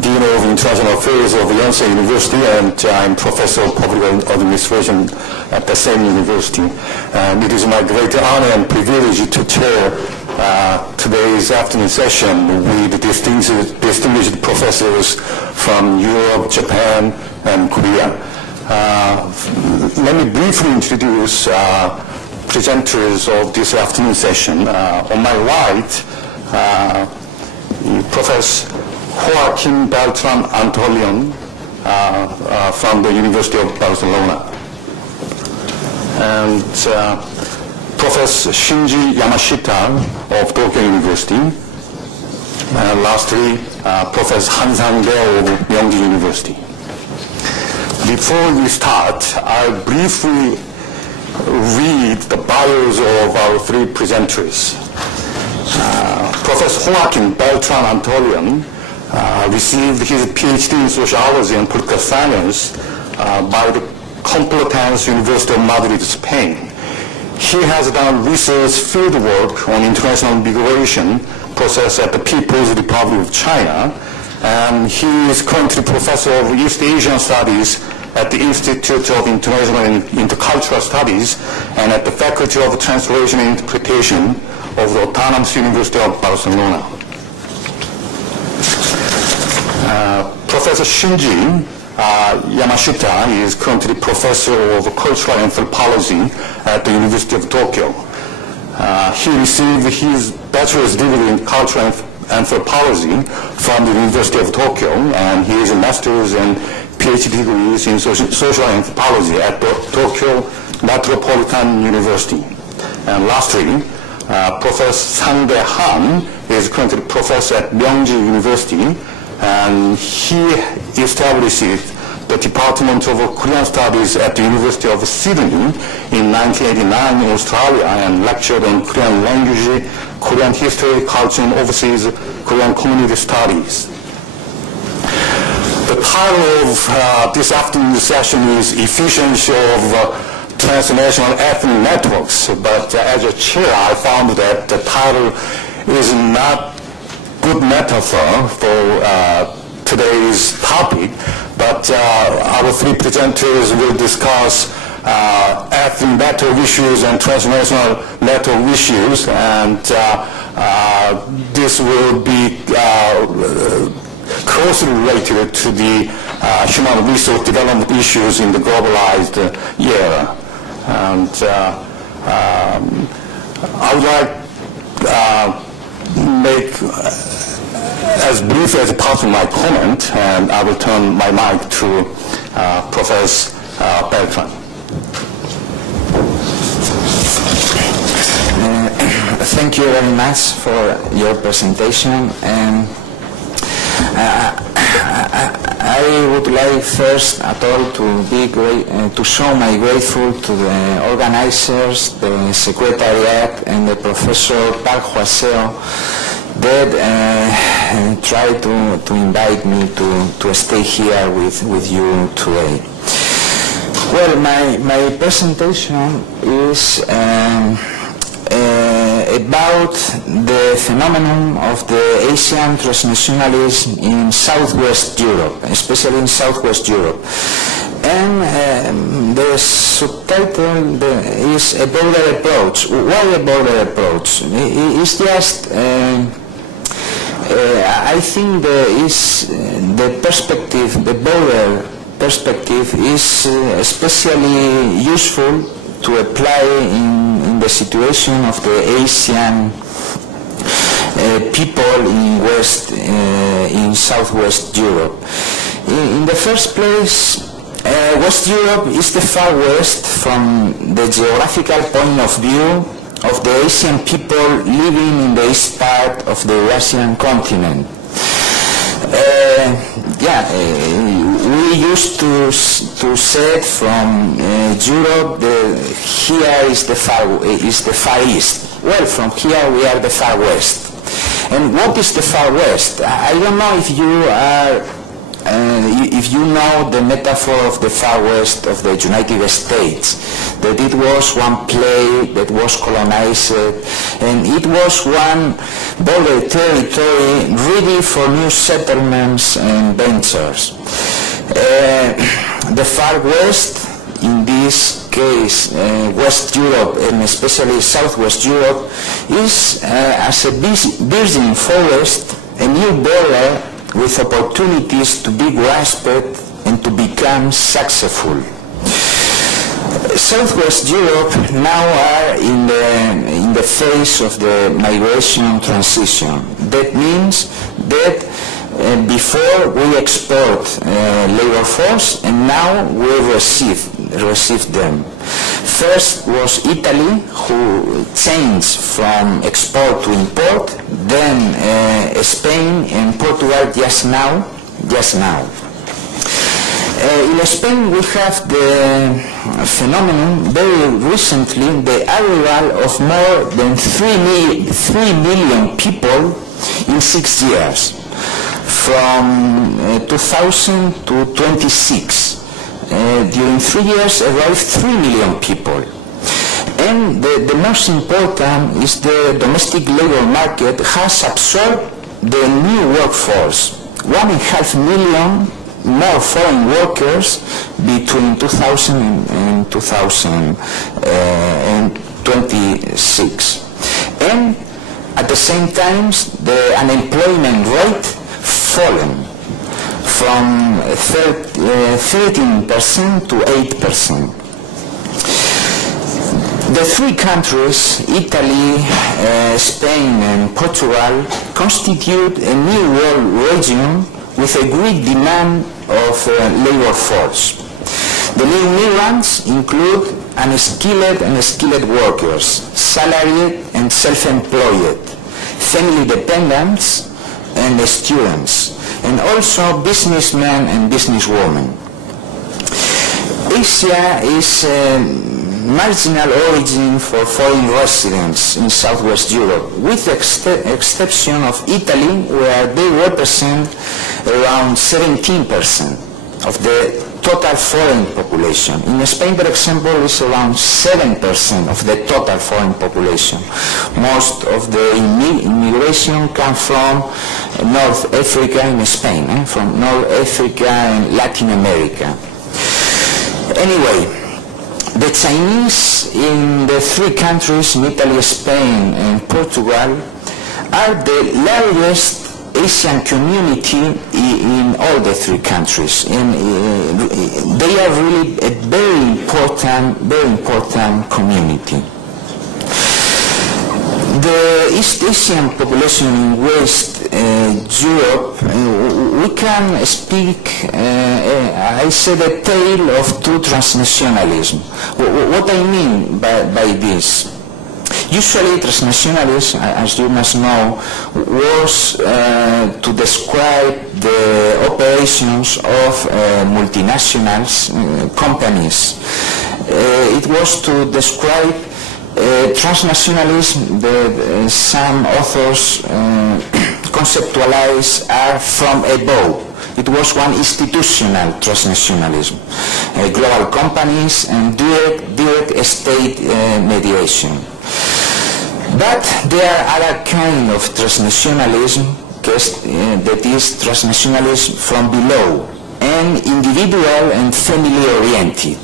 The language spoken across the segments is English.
Dean of International Affairs of Yonsei University, and I'm Professor of Public Administration at the same university. And it is my great honor and privilege to chair today's afternoon session with distinguished professors from Europe, Japan, and Korea. Let me briefly introduce presenters of this afternoon session. On my right, Professor Joaquin Beltran from the University of Barcelona, and Professor Shinji Yamashita of Tokyo University, and lastly, Professor Sang-Dae of Myongji University. Before we start, I'll briefly read the bios of our three presenters. Professor Joaquin Beltran received his PhD in sociology and political science by the Complutense University of Madrid, Spain. He has done research fieldwork on international migration process at the People's Republic of China, and he is currently Professor of East Asian Studies at the Institute of International and Intercultural Studies and at the Faculty of Translation and Interpretation of the Autonomous University of Barcelona. Professor Shinji Yamashita is currently Professor of Cultural Anthropology at the University of Tokyo. He received his bachelor's degree in Cultural Anthropology from the University of Tokyo, and he has a master's and PhD degrees in social anthropology at the Tokyo Metropolitan University. And lastly, Professor Sang-Dae Hahn is currently Professor at Myongji University, and he established the Department of Korean Studies at the University of Sydney in 1989 in Australia, and lectured on Korean language, Korean history, culture, and overseas Korean community studies. The title of this afternoon's session is Efficiency of Transnational Ethnic Networks, but as a chair I found that the title is not good metaphor for today's topic, but our three presenters will discuss ethnic network issues and transnational network issues, and this will be closely related to the human resource development issues in the globalized era. And I would like make as brief as possible my comment, and I will turn my mic to Professor Beltran. Thank you very much for your presentation. I would like first at all to show my grateful to the organizers, the Secretariat, and the Professor Park Hwaseo that tried to invite me to stay here with you today. Well, my presentation is about the phenomenon of the Asian transnationalism in Southwest Europe, especially in Southwest Europe. And the subtitle is a border approach. Why a border approach? It's just, I think the perspective, the border perspective is especially useful to apply in the situation of the Asian people in Southwest Europe. In the first place, West Europe is the far west from the geographical point of view of the Asian people living in the east part of the Eurasian continent. We used to say from Europe, here is the far east. Well, from here we are the far west. And what is the far west? I don't know if you are if you know the metaphor of the Far West of the United States, that it was one place that was colonized, and it was one border territory ready for new settlements and ventures. The Far West, in this case West Europe and especially Southwest Europe, is as a virgin forest, a new border with opportunities to be grasped and to become successful. Southwest Europe now are in the phase of the migration transition. That means that before we export labor force, and now we receive them. First was Italy, who changed from export to import, then Spain and Portugal just now. In Spain we have the phenomenon very recently, the arrival of more than 3 million people in 6 years, from 2000 to 26. During 3 years arrived 3 million people. And the most important is the domestic labor market has absorbed the new workforce. 1.5 million more foreign workers between 2000 and 2026. And at the same time, the unemployment rate fallen from 13% to 8%. The three countries, Italy, Spain and Portugal, constitute a new world region with a great demand of labor force. The new migrants include unskilled and skilled workers, salaried and self-employed, family dependents and students, and also businessmen and businesswomen. Asia is marginal origin for foreign residents in Southwest Europe, with the exception of Italy, where they represent around 17% of the total foreign population. In Spain, for example, is around 7% of the total foreign population. Most of the immigration comes from North Africa in Spain, from North Africa and Latin America. Anyway, the Chinese in the three countries, in Italy, Spain and Portugal, are the largest Asian community in all the three countries, and they are really a very important community. The East Asian population in West Europe, we can speak, I said, a tale of two transnationalism. What I mean by this? Usually transnationalism, as you must know, was to describe the operations of multinationals, companies. It was to describe transnationalism that some authors conceptualize are from above. It was one institutional transnationalism, global companies and direct state mediation. But there are other kind of transnationalism that is transnationalism from below and individual and family oriented.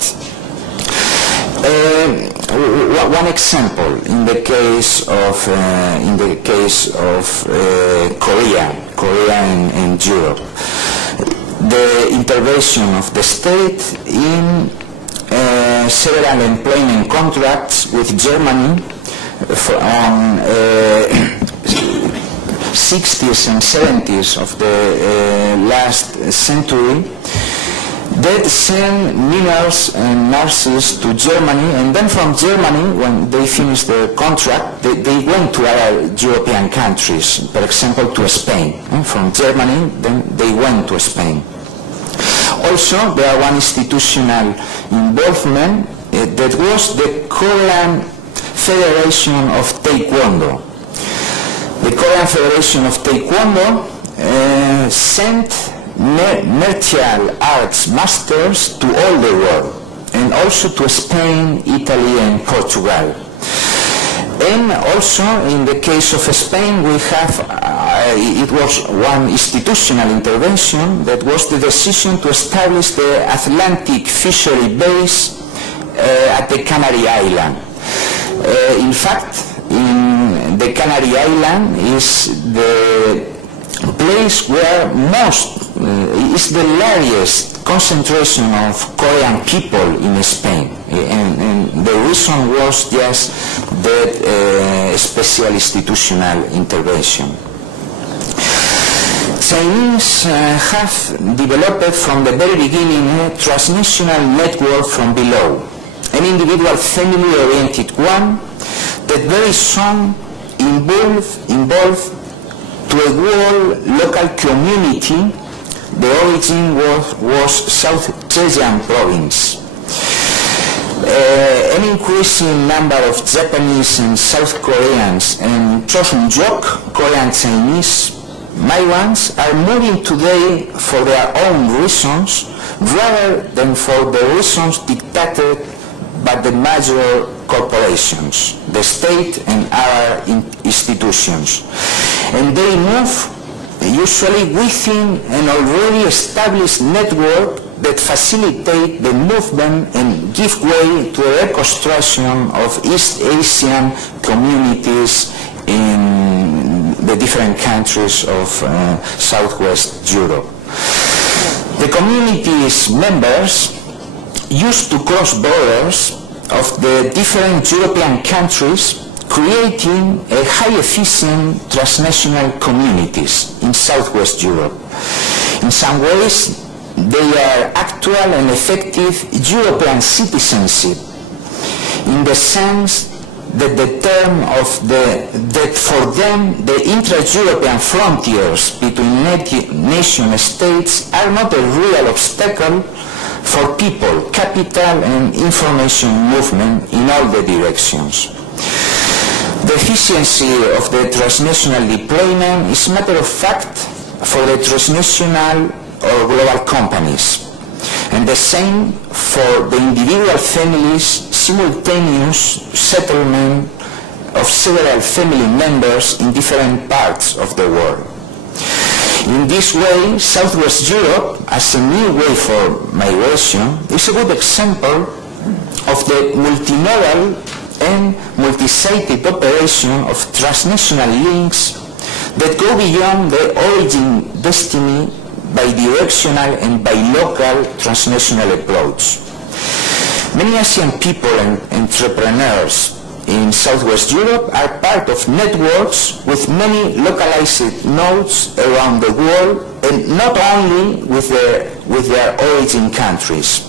One example in the case of Korea and Europe, the intervention of the state in several employment contracts with Germany on 60s and 70s of the last century, that sent miners and nurses to Germany, and then from Germany, when they finished the contract, they went to other European countries, for example to Spain. And from Germany, then they went to Spain. Also, there was one institutional involvement that was the Korean Federation of Taekwondo. The Korean Federation of Taekwondo sent martial arts masters to all the world, and also to Spain, Italy and Portugal. And also in the case of Spain we have, it was one institutional intervention, that was the decision to establish the Atlantic fishery base at the Canary Island. In fact, in the Canary Island is the place where is the largest concentration of Korean people in Spain, and the reason was just that special institutional intervention. Chinese have developed from the very beginning a transnational network from below, an individual family-oriented one that very soon involved to a world local community. The origin was South Zhejiang province. An increasing number of Japanese and South Koreans and Chosunjok, Korean Chinese migrants, are moving today for their own reasons rather than for the reasons dictated by the major corporations, the state and other institutions. And they move usually within an already established network that facilitate the movement and give way to a reconstruction of East Asian communities in the different countries of Southwest Europe. The community's members used to cross borders of the different European countries, creating a high-efficient transnational communities in Southwest Europe. In some ways, they are actual and effective European citizenship, in the sense that that for them the intra-European frontiers between nation states are not a real obstacle for people, capital and information movement in all the directions. The efficiency of the transnational deployment is matter of fact for the transnational or global companies, and the same for the individual families' simultaneous settlement of several family members in different parts of the world. In this way, Southwest Europe, as a new way for migration, is a good example of the multimodal and multi-sided operation of transnational links that go beyond the origin destiny by directional and by local transnational approach. Many Asian people and entrepreneurs in Southwest Europe are part of networks with many localized nodes around the world, and not only with their origin countries.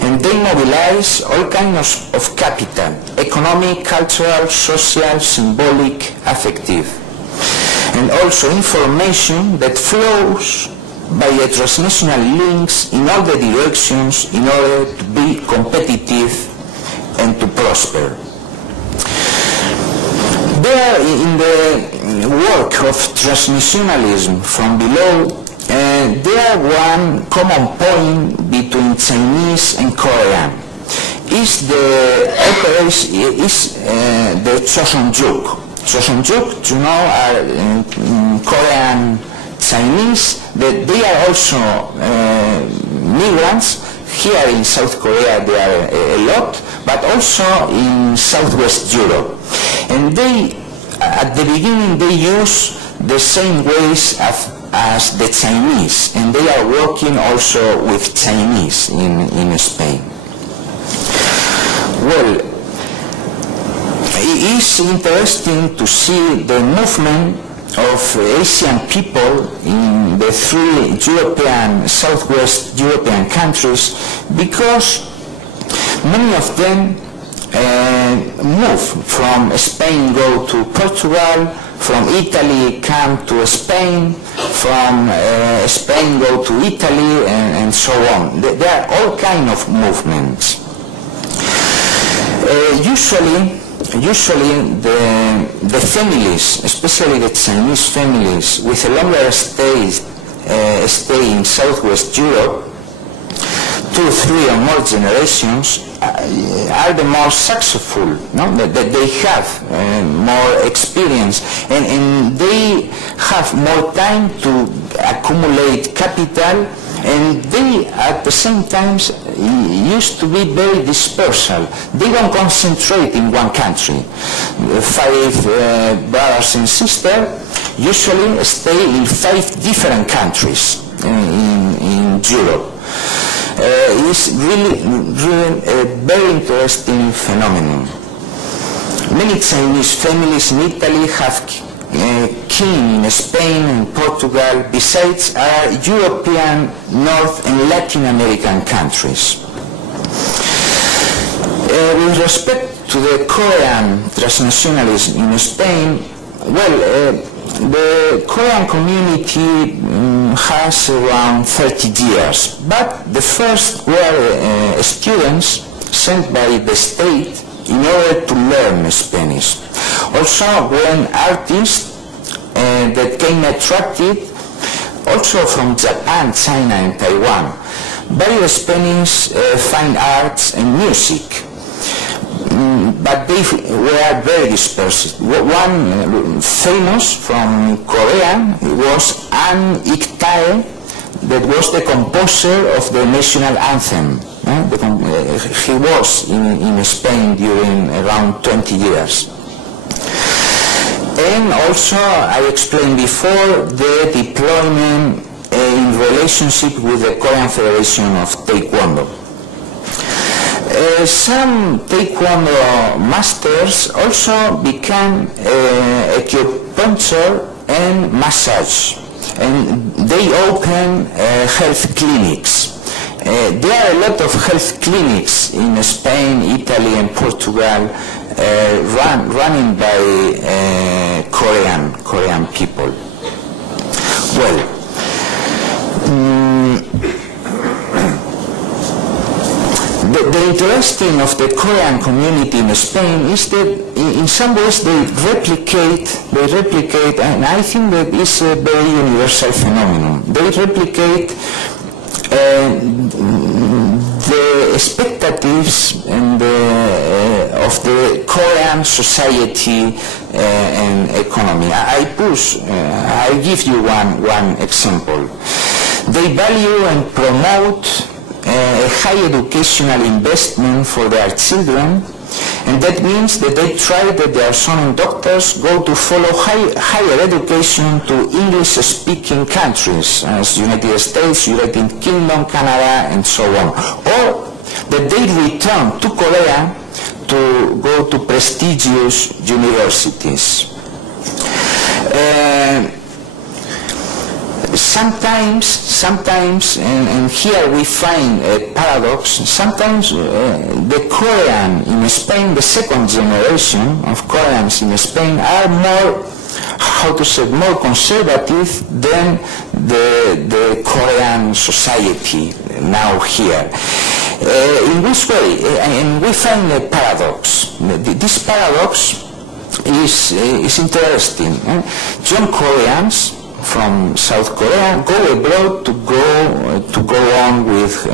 And they mobilize all kinds of capital, economic, cultural, social, symbolic, affective, and also information that flows by the transnational links in all the directions in order to be competitive and to prosper. There, in the work of transnationalism from below, there one common point between Chinese and Korean is the Chosunjuk. Chosunjuk, you know, are Korean Chinese, that they are also migrants. Here in South Korea they are a lot, but also in Southwest Europe. And they, at the beginning, they use the same ways as the Chinese, and they are working also with Chinese in Spain. Well, it is interesting to see the movement of Asian people in the three Southwest European countries, because many of them move from Spain, go to Portugal, from Italy come to Spain, from Spain go to Italy, and so on. There are all kinds of movements. Usually the families, especially the Chinese families, with a longer stay stay in Southwest Europe 2, 3 or more generations are the more successful, no? They have more experience and they have more time to accumulate capital, and they at the same time used to be very dispersal. They don't concentrate in one country. 5 brothers and sisters usually stay in 5 different countries in Europe. It's really a very interesting phenomenon. Many Chinese families in Italy have kin in Spain and Portugal, besides are European, North and Latin American countries. With respect to the Korean transnationalism in Spain, well, the Korean community has around 30 years, but the first were students sent by the state in order to learn Spanish. Also, when artists that came attracted, also from Japan, China and Taiwan, various Spanish fine arts and music. But they were very dispersed. One famous from Korea was Hahn, that was the composer of the national anthem. He was in Spain during around 20 years. And also, I explained before, the deployment in relationship with the Korean Federation of Taekwondo. Some Taekwondo masters also became acupuncture and massage, and they open health clinics. There are a lot of health clinics in Spain, Italy and Portugal running by Korean people. Well, the interesting of the Korean community in Spain is that in some ways they replicate, and I think that is a very universal phenomenon. They replicate the expectations and of the Korean society and economy. I give you one example. They value and promote a high educational investment for their children, and that means that they try that their son and daughters go to follow higher education to English-speaking countries as United States, United Kingdom, Canada, and so on, or that they return to Korea to go to prestigious universities. Sometimes, and here we find a paradox, sometimes the Korean in Spain, the second generation of Koreans in Spain are more, more conservative than the Korean society now here. In which way? And we find a paradox. This paradox is interesting. Young Koreans from South Korea go abroad to go on with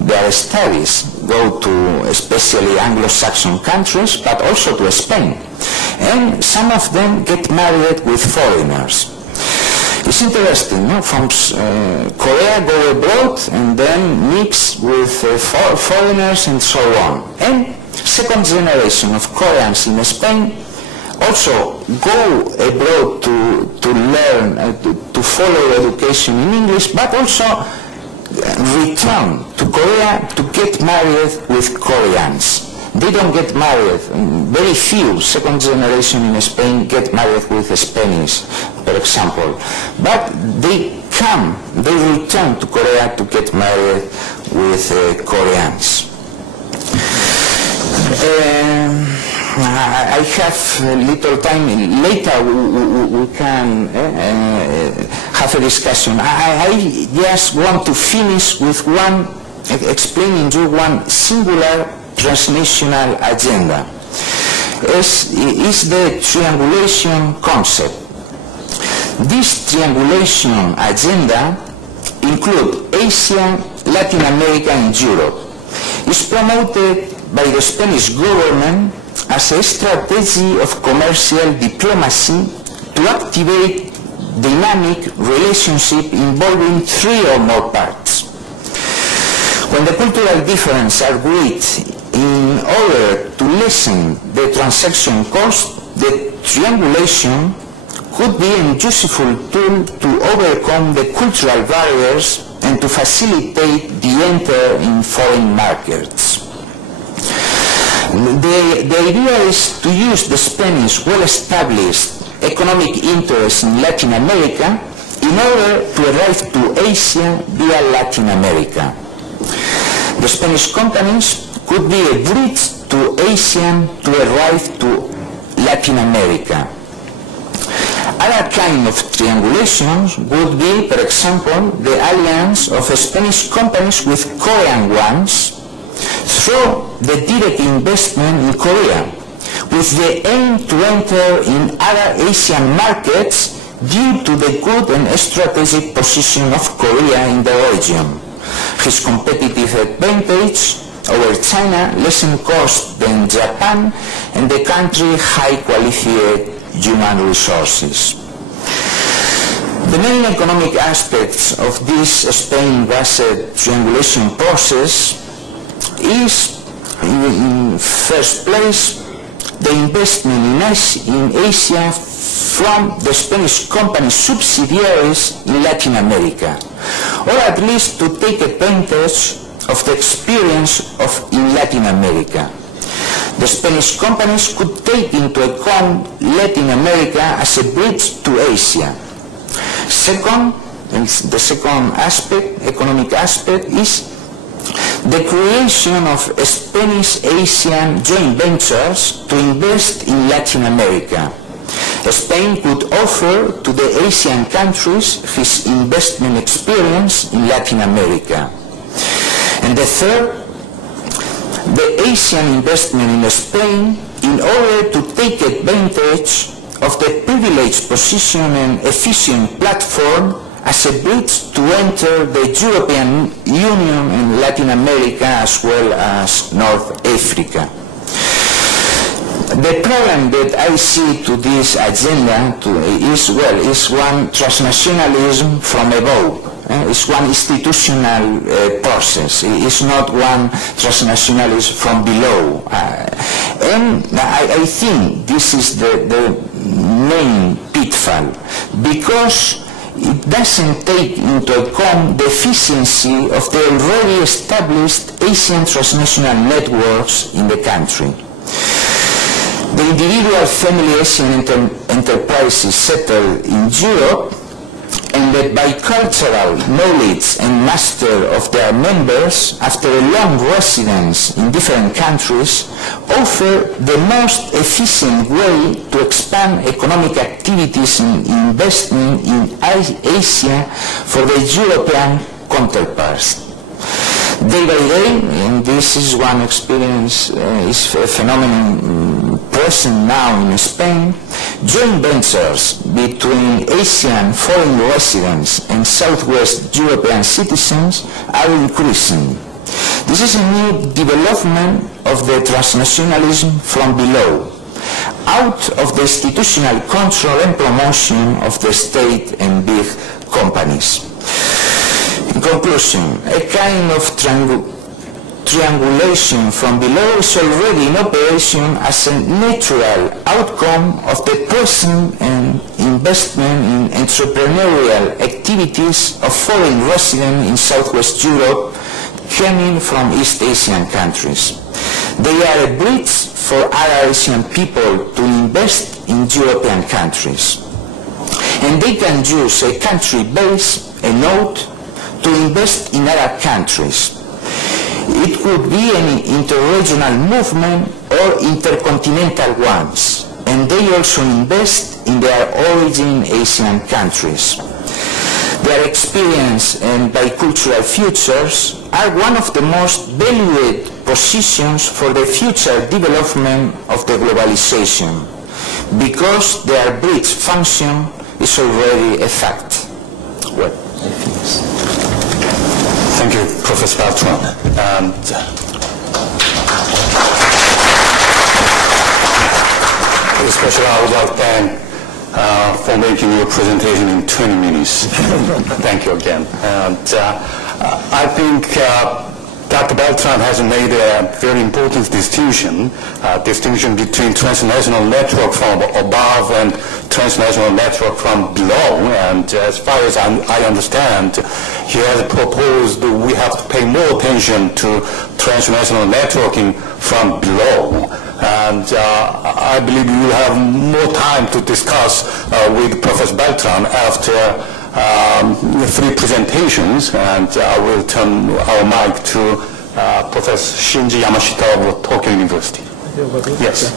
their studies, go to especially Anglo-Saxon countries, but also to Spain. And some of them get married with foreigners. It's interesting, no? From Korea go abroad and then mix with foreigners and so on. And second generation of Koreans in Spain also go abroad to learn, to follow education in English, but also return to Korea to get married with Koreans. They don't get married, very few second generation in Spain get married with Spanish, for example. But they return to Korea to get married with Koreans. I have little time. Later we can have a discussion. I just want to finish with explaining you one singular transnational agenda. Is the triangulation concept. This triangulation agenda includes Asia, Latin America and Europe. It's promoted by the Spanish government as a strategy of commercial diplomacy to activate dynamic relationship involving three or more parts. When the cultural differences are great, in order to lessen the transaction cost, the triangulation could be a useful tool to overcome the cultural barriers and to facilitate the entry in foreign markets. The idea is to use the Spanish well-established economic interests in Latin America in order to arrive to Asia via Latin America. The Spanish companies could be a bridge to Asia to arrive to Latin America. Other kind of triangulations would be, for example, the alliance of Spanish companies with Korean ones through the direct investment in Korea, with the aim to enter in other Asian markets due to the good and strategic position of Korea in the region, his competitive advantage over China, less in cost than Japan, and the country's high qualified human resources. The main economic aspects of this Spain-based triangulation process is, in first place, the investment in Asia from the Spanish company subsidiaries in Latin America, or at least to take advantage of the experience in Latin America. The Spanish companies could take into account Latin America as a bridge to Asia. Second, and the second aspect, economic aspect, is the creation of Spanish-Asian joint ventures to invest in Latin America. Spain could offer to the Asian countries his investment experience in Latin America. And the third, the Asian investment in Spain in order to take advantage of the privileged position and efficient platform as a bridge to enter the European Union and Latin America as well as North Africa. The problem that I see to this agenda is one transnationalism from above. It's one institutional process. It's not one transnationalism from below. And I think this is the main pitfall, because it doesn't take into account the efficiency of the already established Asian transnational networks in the country. The individual family Asian enterprises settled in Europe and the bicultural knowledge and master of their members after a long residence in different countries offer the most efficient way to expand economic activities and investment in Asia for the European counterparts. Day by day, and this is one experience, is a phenomenon present now in Spain, joint ventures between Asian foreign residents and Southwest European citizens are increasing. This is a new development of the transnationalism from below, out of the institutional control and promotion of the state and big companies. In conclusion, a kind of triangulation from below is already in operation as a natural outcome of the present and investment in entrepreneurial activities of foreign residents in Southwest Europe coming from East Asian countries. They are a bridge for other Asian people to invest in European countries. And they can use a country base, a node, to invest in other countries. It could be an interregional movement or intercontinental ones, and they also invest in their origin Asian countries. Their experience and bicultural futures are one of the most valued positions for the future development of the globalization, because their bridge function is already a fact. Well, I think so. Thank you, Professor Beltran. And especially I would like to thank for making your presentation in 20 minutes. Thank you again. And I think Dr. Beltran has made a very important distinction between transnational network from above and transnational network from below. And as far as I understand, he has proposed that we have to pay more attention to transnational networking from below. And I believe we will have more time to discuss with Professor Beltran after 3 presentations, and I will turn our mic to Professor Shinji Yamashita of Tokyo University. Yes.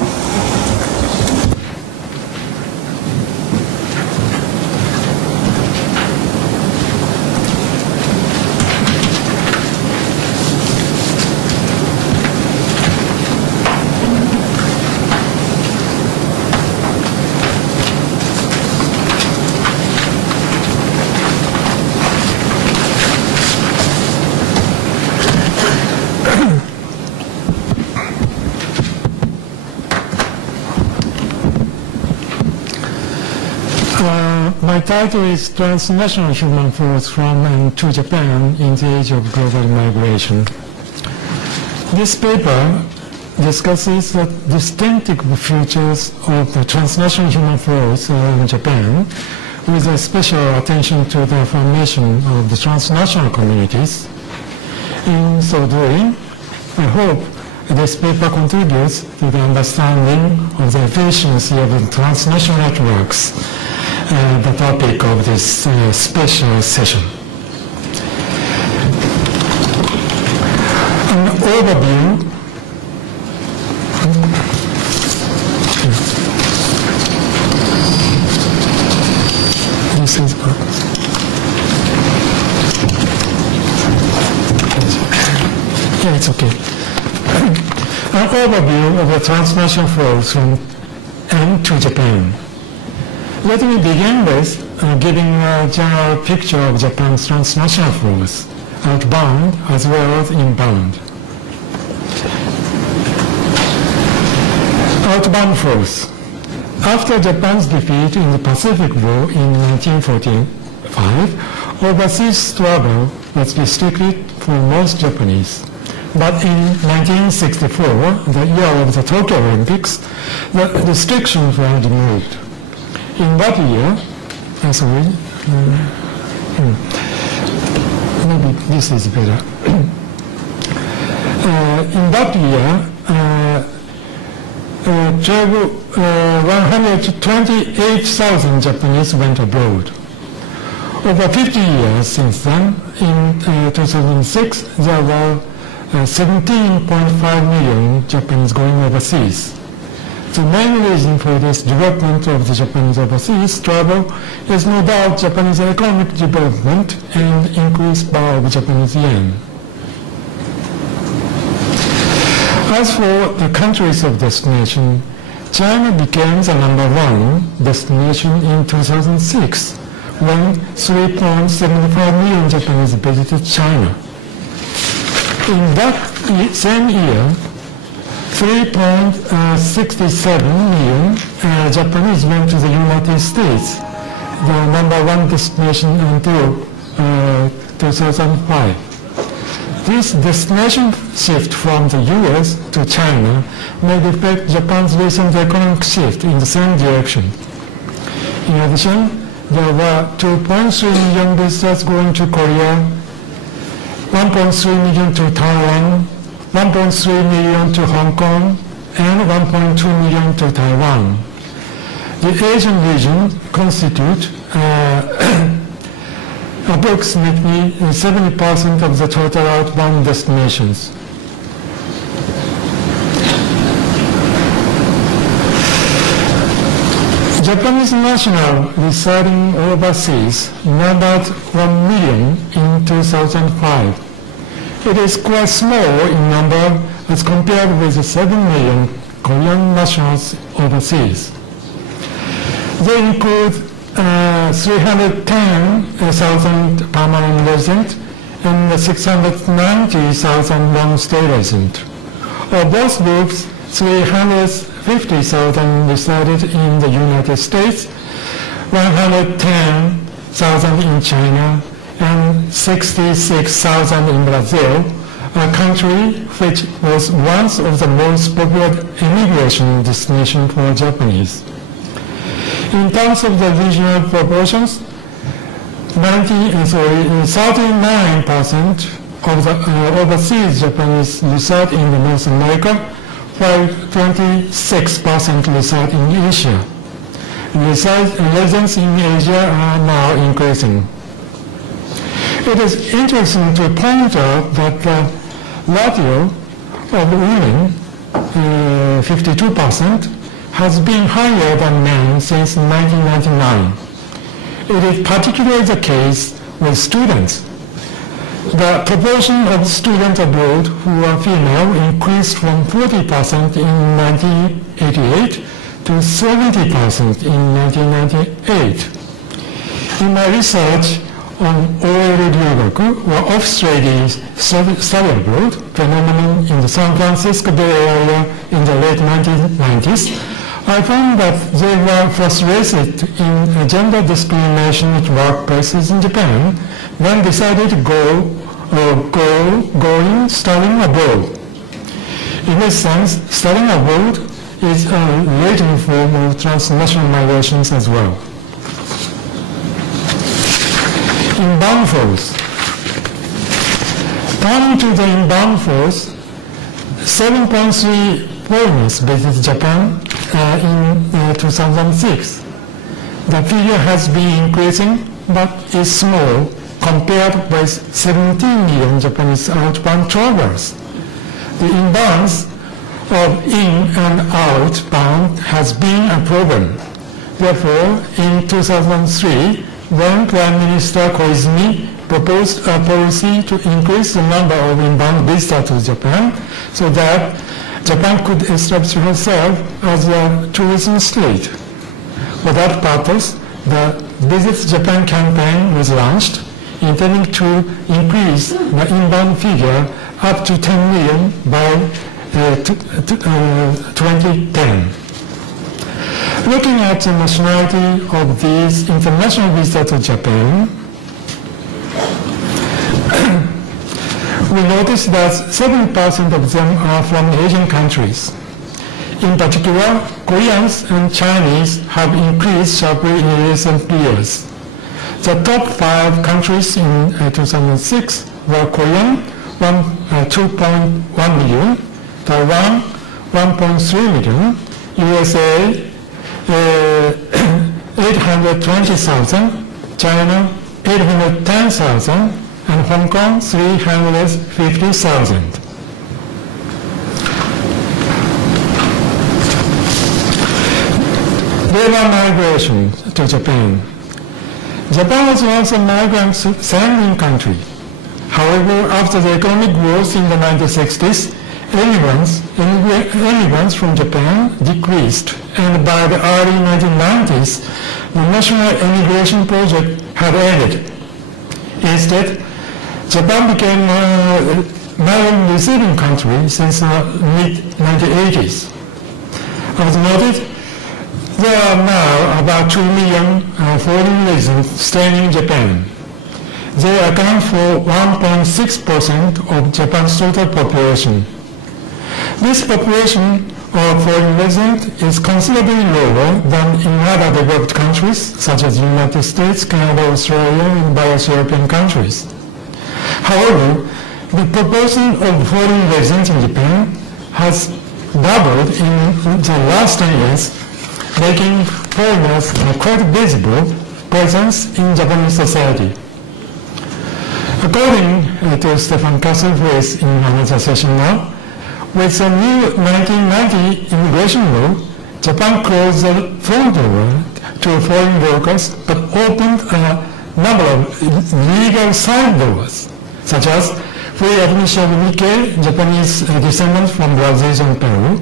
My title is Transnational Human Force from and to Japan in the Age of Global Migration. This paper discusses the distinctive features of the transnational human force in Japan, with a special attention to the formation of the transnational communities. In so doing, I hope this paper contributes to the understanding of the efficiency of the transnational networks, the topic of this special session. An overview. This is yeah, it's okay. An overview of the transnational flows from and to Japan. Let me begin with giving a general picture of Japan's transnational flows, outbound as well as inbound. Outbound flows. After Japan's defeat in the Pacific War in 1945, overseas travel was restricted for most Japanese. But in 1964, the year of the Tokyo Olympics, the restrictions were removed. In that year, maybe this is better. In that year, 128,000 Japanese went abroad. Over 50 years since then, in 2006, there were 17.5 million Japanese going overseas. The main reason for this development of the Japanese overseas travel is no doubt Japanese economic development and increased power of Japanese yen. As for the countries of destination, China became the #1 destination in 2006, when 3.75 million Japanese visited China. In that same year, 3.67 million Japanese went to the United States, the #1 destination until 2005. This destination shift from the US to China may reflect Japan's recent economic shift in the same direction. In addition, there were 2.3 million visitors going to Korea, 1.3 million to Taiwan, 1.3 million to Hong Kong, and 1.2 million to Taiwan. The Asian region constitutes approximately 70% of the total outbound destinations. Japanese nationals residing overseas numbered 1 million in 2005. It is quite small in number as compared with the 7 million Korean nationals overseas. They include 310,000 permanent resident and 690,000 non-stay resident. Of both groups, 350,000 resided in the United States, 110,000 in China, and 66,000 in Brazil, a country which was once of the most popular immigration destination for Japanese. In terms of the regional proportions, 39% of the overseas Japanese reside in North America, while 26% reside in Asia. Residents in Asia are now increasing. It is interesting to point out that the ratio of women, 52%, has been higher than men since 1999. It is particularly the case with students. The proportion of students abroad who are female increased from 40% in 1988 to 70% in 1998. In my research on OL Ryugaku, or office ladies study abroad, phenomenon in the San Francisco Bay Area in the late 1990s, I found that they were frustrated in gender discrimination at workplaces in Japan, then decided to going studying abroad. In this sense, studying abroad is a latent form of transnational migrations as well. Inbound flows. Turning to the inbound flows, 7.3 foreigners visited Japan in 2006. The figure has been increasing, but is small compared with 17 million Japanese outbound travelers. The imbalance of in and outbound has been a problem. Therefore, in 2003, then Prime Minister Koizumi proposed a policy to increase the number of inbound visitors to Japan so that Japan could establish herself as a tourism state. For that purpose, the Visit Japan campaign was launched, intending to increase the inbound figure up to 10 million by 2010. Looking at the nationality of these international visitors to Japan, we notice that 7% of them are from Asian countries. In particular, Koreans and Chinese have increased sharply in recent years. The top 5 countries in 2006 were Korean, 2.1 million, Taiwan, 1.3 million, USA, 820,000, China, 810,000, and Hong Kong, 350,000. Labor migration to Japan. Japan was once a migrant-sending country. However, after the economic growth in the 1960s, immigrants from Japan decreased, and by the early 1990s, the national immigration project had ended. Instead, Japan became a migrant receiving country since the mid-1980s. As noted, there are now about 2 million foreign residents staying in Japan. They account for 1.6% of Japan's total population. This population of foreign residents is considerably lower than in other developed countries, such as the United States, Canada, Australia, and various European countries. However, the proportion of foreign residents in Japan has doubled in the last 10 years, making foreigners a quite visible presence in Japanese society. According to Stefan Kassel, who is in another session now, with the new 1990 immigration law, Japan closed the front door to foreign workers but opened a number of legal side doors, such as free admission of Nikkei, Japanese descendants from Brazil and Peru,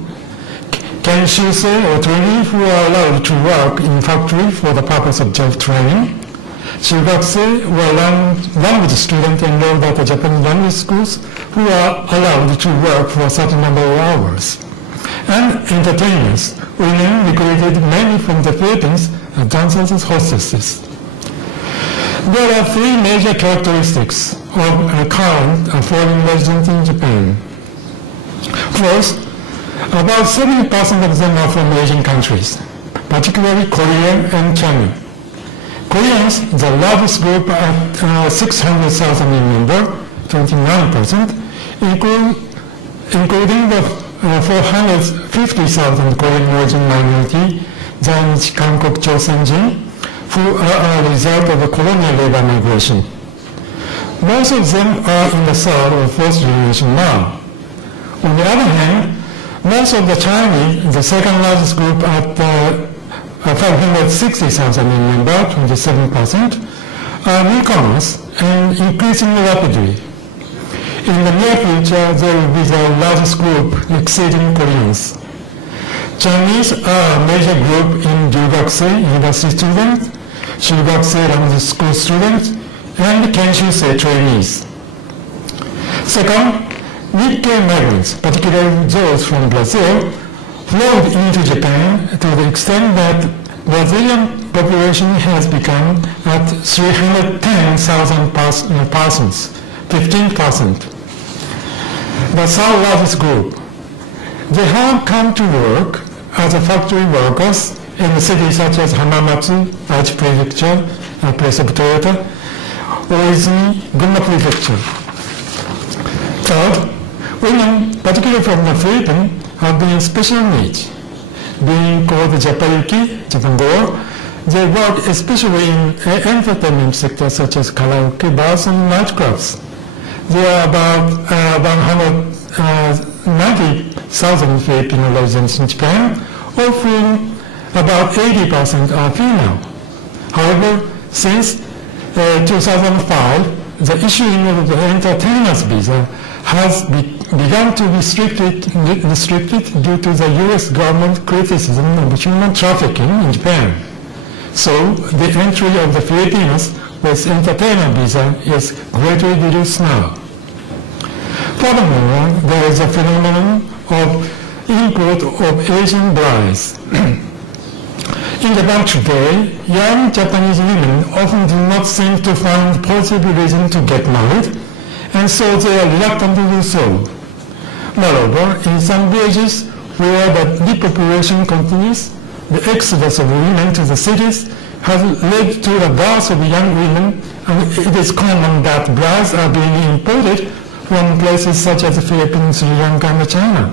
Kenshusei or trainee who are allowed to work in factory for the purpose of job training. Shugakusei were language students enrolled at the Japanese language schools who are allowed to work for a certain number of hours. And entertainers, women recruited mainly from the Philippines as dancers and hostesses. There are three major characteristics of current foreign residents in Japan. First, about 70% of them are from Asian countries, particularly Korea and China. Koreans, the largest group at 600,000 in number, 29%, including the 450,000 Korean origin minority, Zainichi Hankook Chosenjin, who are a result of the colonial labor migration. Most of them are in the third or fourth generation now. On the other hand, most of the Chinese, the second largest group at 560,000 in number, 27%, are newcomers and increasing rapidly. In the near future, there will be the largest group exceeding Koreans. Chinese are a major group in Ryugakusei university students, Shugakusei language school students, and Kenshusei trainees. Second, Nikkei migrants, particularly those from Brazil, flowed into Japan to the extent that Brazilian population has become at 310,000 persons, 15%. The third largest group. They have come to work as factory workers in cities such as Hamamatsu, Aichi Prefecture, a place of Toyota, or Izumi, Gunma Prefecture. Third, women, particularly from the Philippines, have been special needs. Being called Japayuki, Japan girl, they work especially in entertainment sectors such as karaoke bars and nightclubs. There are about 190,000 Filipino residents in Japan, of whom about 80% are female. However, since 2005, the issuing of the entertainer's visa has begun to be restricted due to the U.S. government criticism of human trafficking in Japan. So the entry of the Filipinos with entertainer visa is greatly reduced now. Furthermore, there is a phenomenon of import of Asian brides. In Japan today, young Japanese women often do not seem to find positive reason to get married, and so they are reluctant to do so. Moreover, in some villages where the depopulation continues, the exodus of women to the cities has led to the birth of young women, and it is common that brides are being imported from places such as the Philippines, Sri Lanka, and China.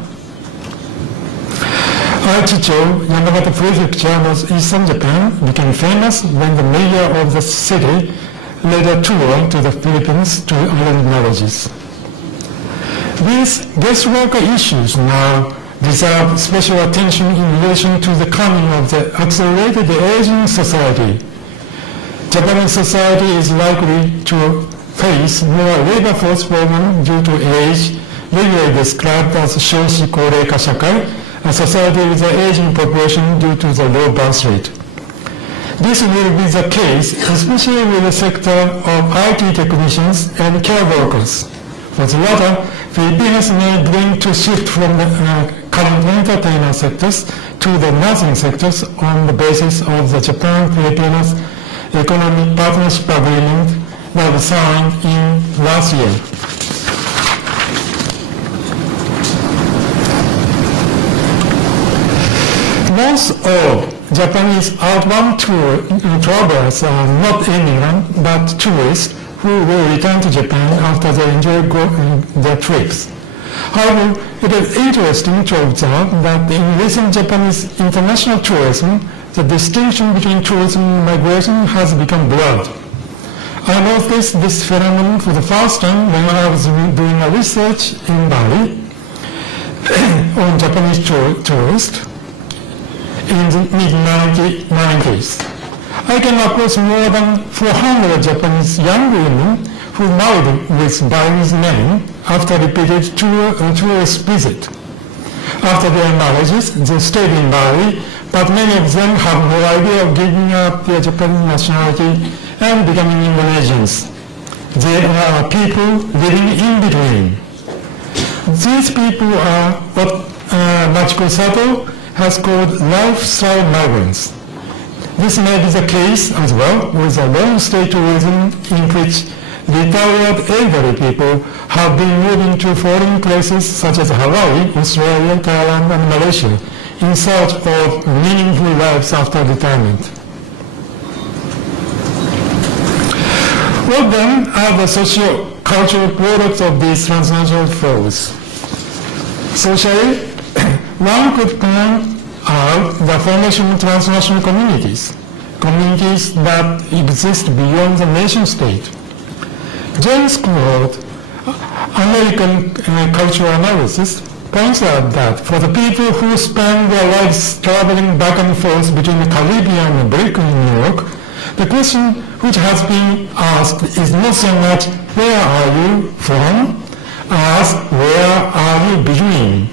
Aichi-cho, Yamagata Prefecture, northeastern Japan, became famous when the mayor of the city led a tour to the Philippines to arrange marriages. These guest worker issues now deserve special attention in relation to the coming of the accelerated aging society. Japanese society is likely to face more labor force problem due to age, regularly described as Shoshi Koreika Shakai, a society with an aging population due to the low birth rate. This will be the case, especially with the sector of IT technicians and care workers. For the latter, Filipinos may begin to shift from the current entertainer sectors to the nursing sectors on the basis of the Japan-Filipinos Economic Partnership Agreement that was signed in last year. Most of Japanese outbound travelers are not immigrants but tourists who will return to Japan after they enjoy their trips. However, it is interesting to observe that in recent Japanese international tourism, the distinction between tourism and migration has become blurred. I noticed this phenomenon for the first time when I was doing a research in Bali on Japanese tourists in the mid-90s. I came across more than 400 Japanese young women who married with Balinese men after repeated tourist visit. After their marriages, they stayed in Bali, but many of them have no idea of giving up their Japanese nationality and becoming Indonesians. They are people living in between. These people are what Machiko Sato has called lifestyle migrants. This may be the case as well with a long-stay tourism in which retired elderly people have been moving to foreign places such as Hawaii, Australia, Thailand, and Malaysia in search of meaningful lives after retirement. What then are the socio-cultural products of these transnational flows? Socially, one could point out the formation of transnational communities that exist beyond the nation state. James Claude, American cultural analysis, points out that for the people who spend their lives traveling back and forth between the Caribbean and Brooklyn, New York, the question which has been asked is not so much where are you from, as where are you between.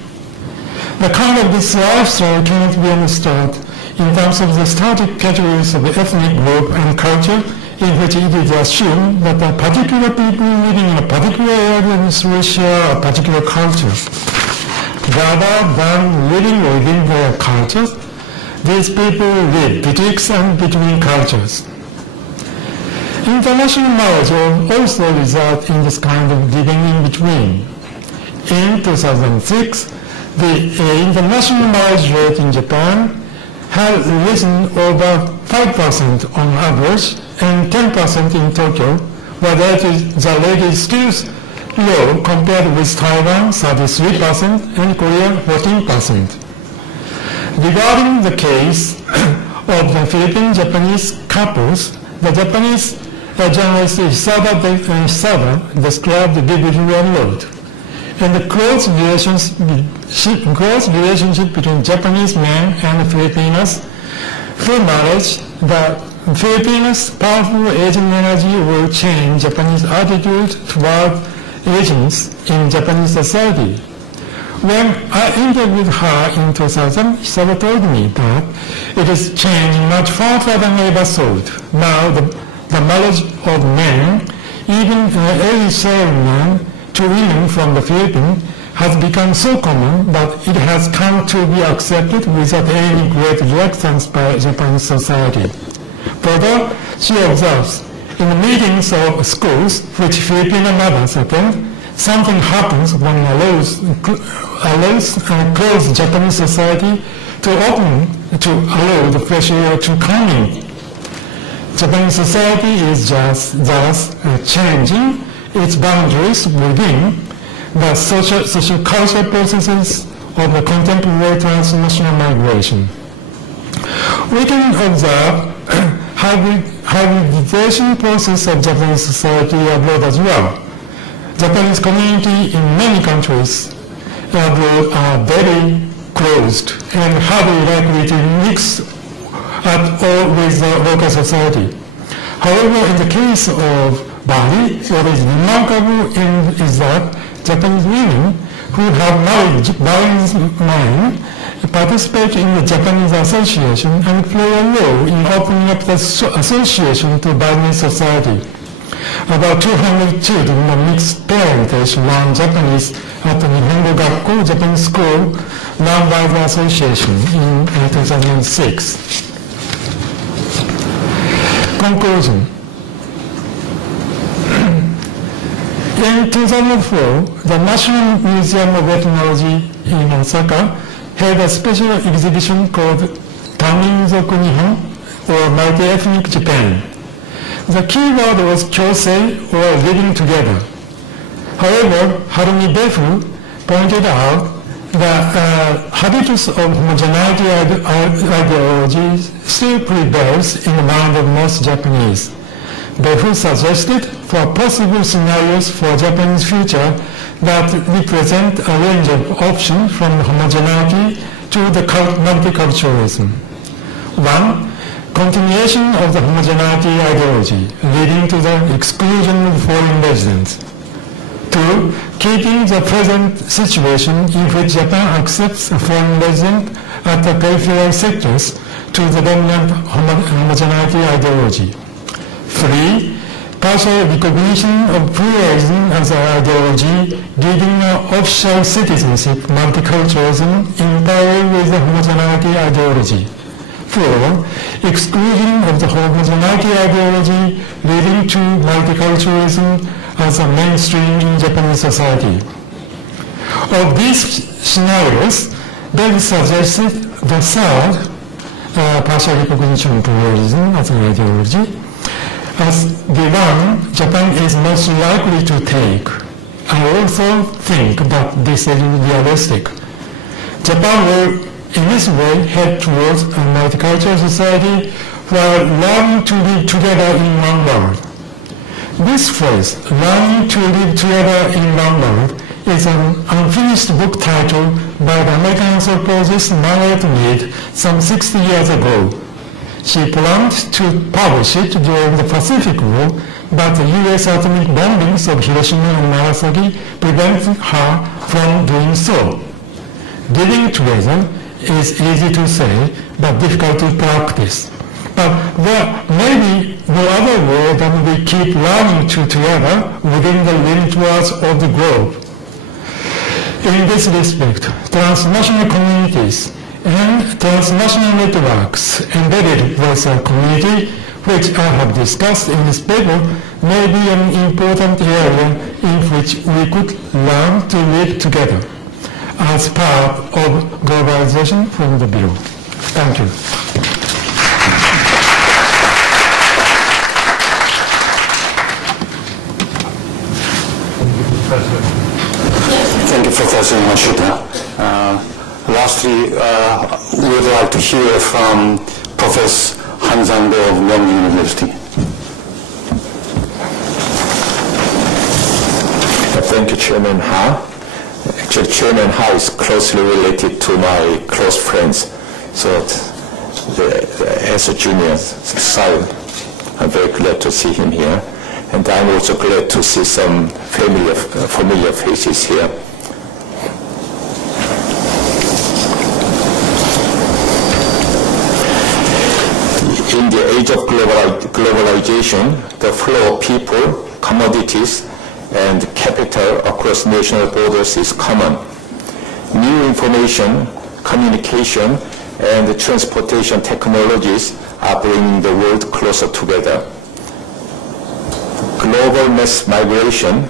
The kind of this lifestyle cannot be understood in terms of the static categories of the ethnic group and culture in which it is assumed that a particular people living in a particular area will share a particular culture. Rather than living within their cultures, these people live betwixt and between cultures. International marriage also results in this kind of living in between. In 2006, the international marriage rate in Japan has risen over 5% on average and 10% in Tokyo, where the rate is still low compared with Taiwan, 33%, and Korea, 14%. Regarding the case of the Philippine-Japanese couples, the Japanese journalist Hisada described the vividly and wrote, and the close relationship between Japanese men and Filipinos through marriage, the Filipinos' powerful Asian energy will change Japanese attitude toward Asians in Japanese society. When I interviewed her in 2000, Hisada told me that it is changing much faster than ever thought. Now the marriage of men, even early men, to women from the Philippines has become so common that it has come to be accepted without any great reluctance by Japanese society. Further, she observes, in the meetings of schools which Filipino mothers attend, something happens when allows closed Japanese society to open to allow the fresh air to come in. Japanese society is thus changing its boundaries within the social cultural processes of the contemporary transnational migration. We can observe hybridization process of Japanese society abroad as well. Japanese community in many countries abroad are very closed and hardly likely to mix at all with the local society. However, in the case of Bali, what is remarkable is that Japanese women who have married Balinese men participate in the Japanese association and play a role in opening up the association to Balinese society. About 200 children of mixed parentage learn Japanese at the Nihongo Gakko Japanese school run by the association in 2006. Conclusion. In 2004, the National Museum of Ethnology in Osaka held a special exhibition called Taminzoku Nihon, or Multi-Ethnic Japan. The key word was kyosei, or living together. However, Harumi Befu pointed out that habitus of homogeneity ideology still prevails in the mind of most Japanese. Befu suggested for possible scenarios for Japanese future that represent a range of options from homogeneity to the multiculturalism. 1. Continuation of the homogeneity ideology, leading to the exclusion of foreign residents. 2. 2, keeping the present situation in which Japan accepts a foreign resident at the peripheral sectors to the dominant homogeneity ideology. 3, partial recognition of pluralism as an ideology, giving an official citizenship multiculturalism in parallel with the homogeneity ideology. 4, exclusion of the homogeneity ideology leading to multiculturalism as a mainstream in Japanese society. Of these scenarios, Bell suggested the third, partial recognition of pluralism as an ideology, as the one Japan is most likely to take. I also think that this is realistic. Japan will, in this way, head towards a multicultural society while learning to live together in one world. This phrase, learning to live together in one world, is an unfinished book title by the American anthropologist Margaret Mead some 60 years ago. She planned to publish it during the Pacific War, but the U.S. atomic bombings of Hiroshima and Nagasaki prevented her from doing so. Living together is easy to say, but difficult to practice. But there may be no other way than we keep learning together within the limits of the globe. In this respect, transnational communities and transnational networks embedded with a community, which I have discussed in this paper, may be an important area in which we could learn to live together as part of globalization from the below. Thank you. Thank you, Professor Yamashita. Lastly, we would like to hear from Professor Sang-Dae of Myongji University. Thank you, Chairman Hahn. Actually, Chairman Hahn is closely related to my close friends. So, as a junior side, I'm very glad to see him here. And I'm also glad to see some familiar faces here. In the age of globalization, the flow of people, commodities, and capital across national borders is common. New information, communication, and transportation technologies are bringing the world closer together. Global mass migration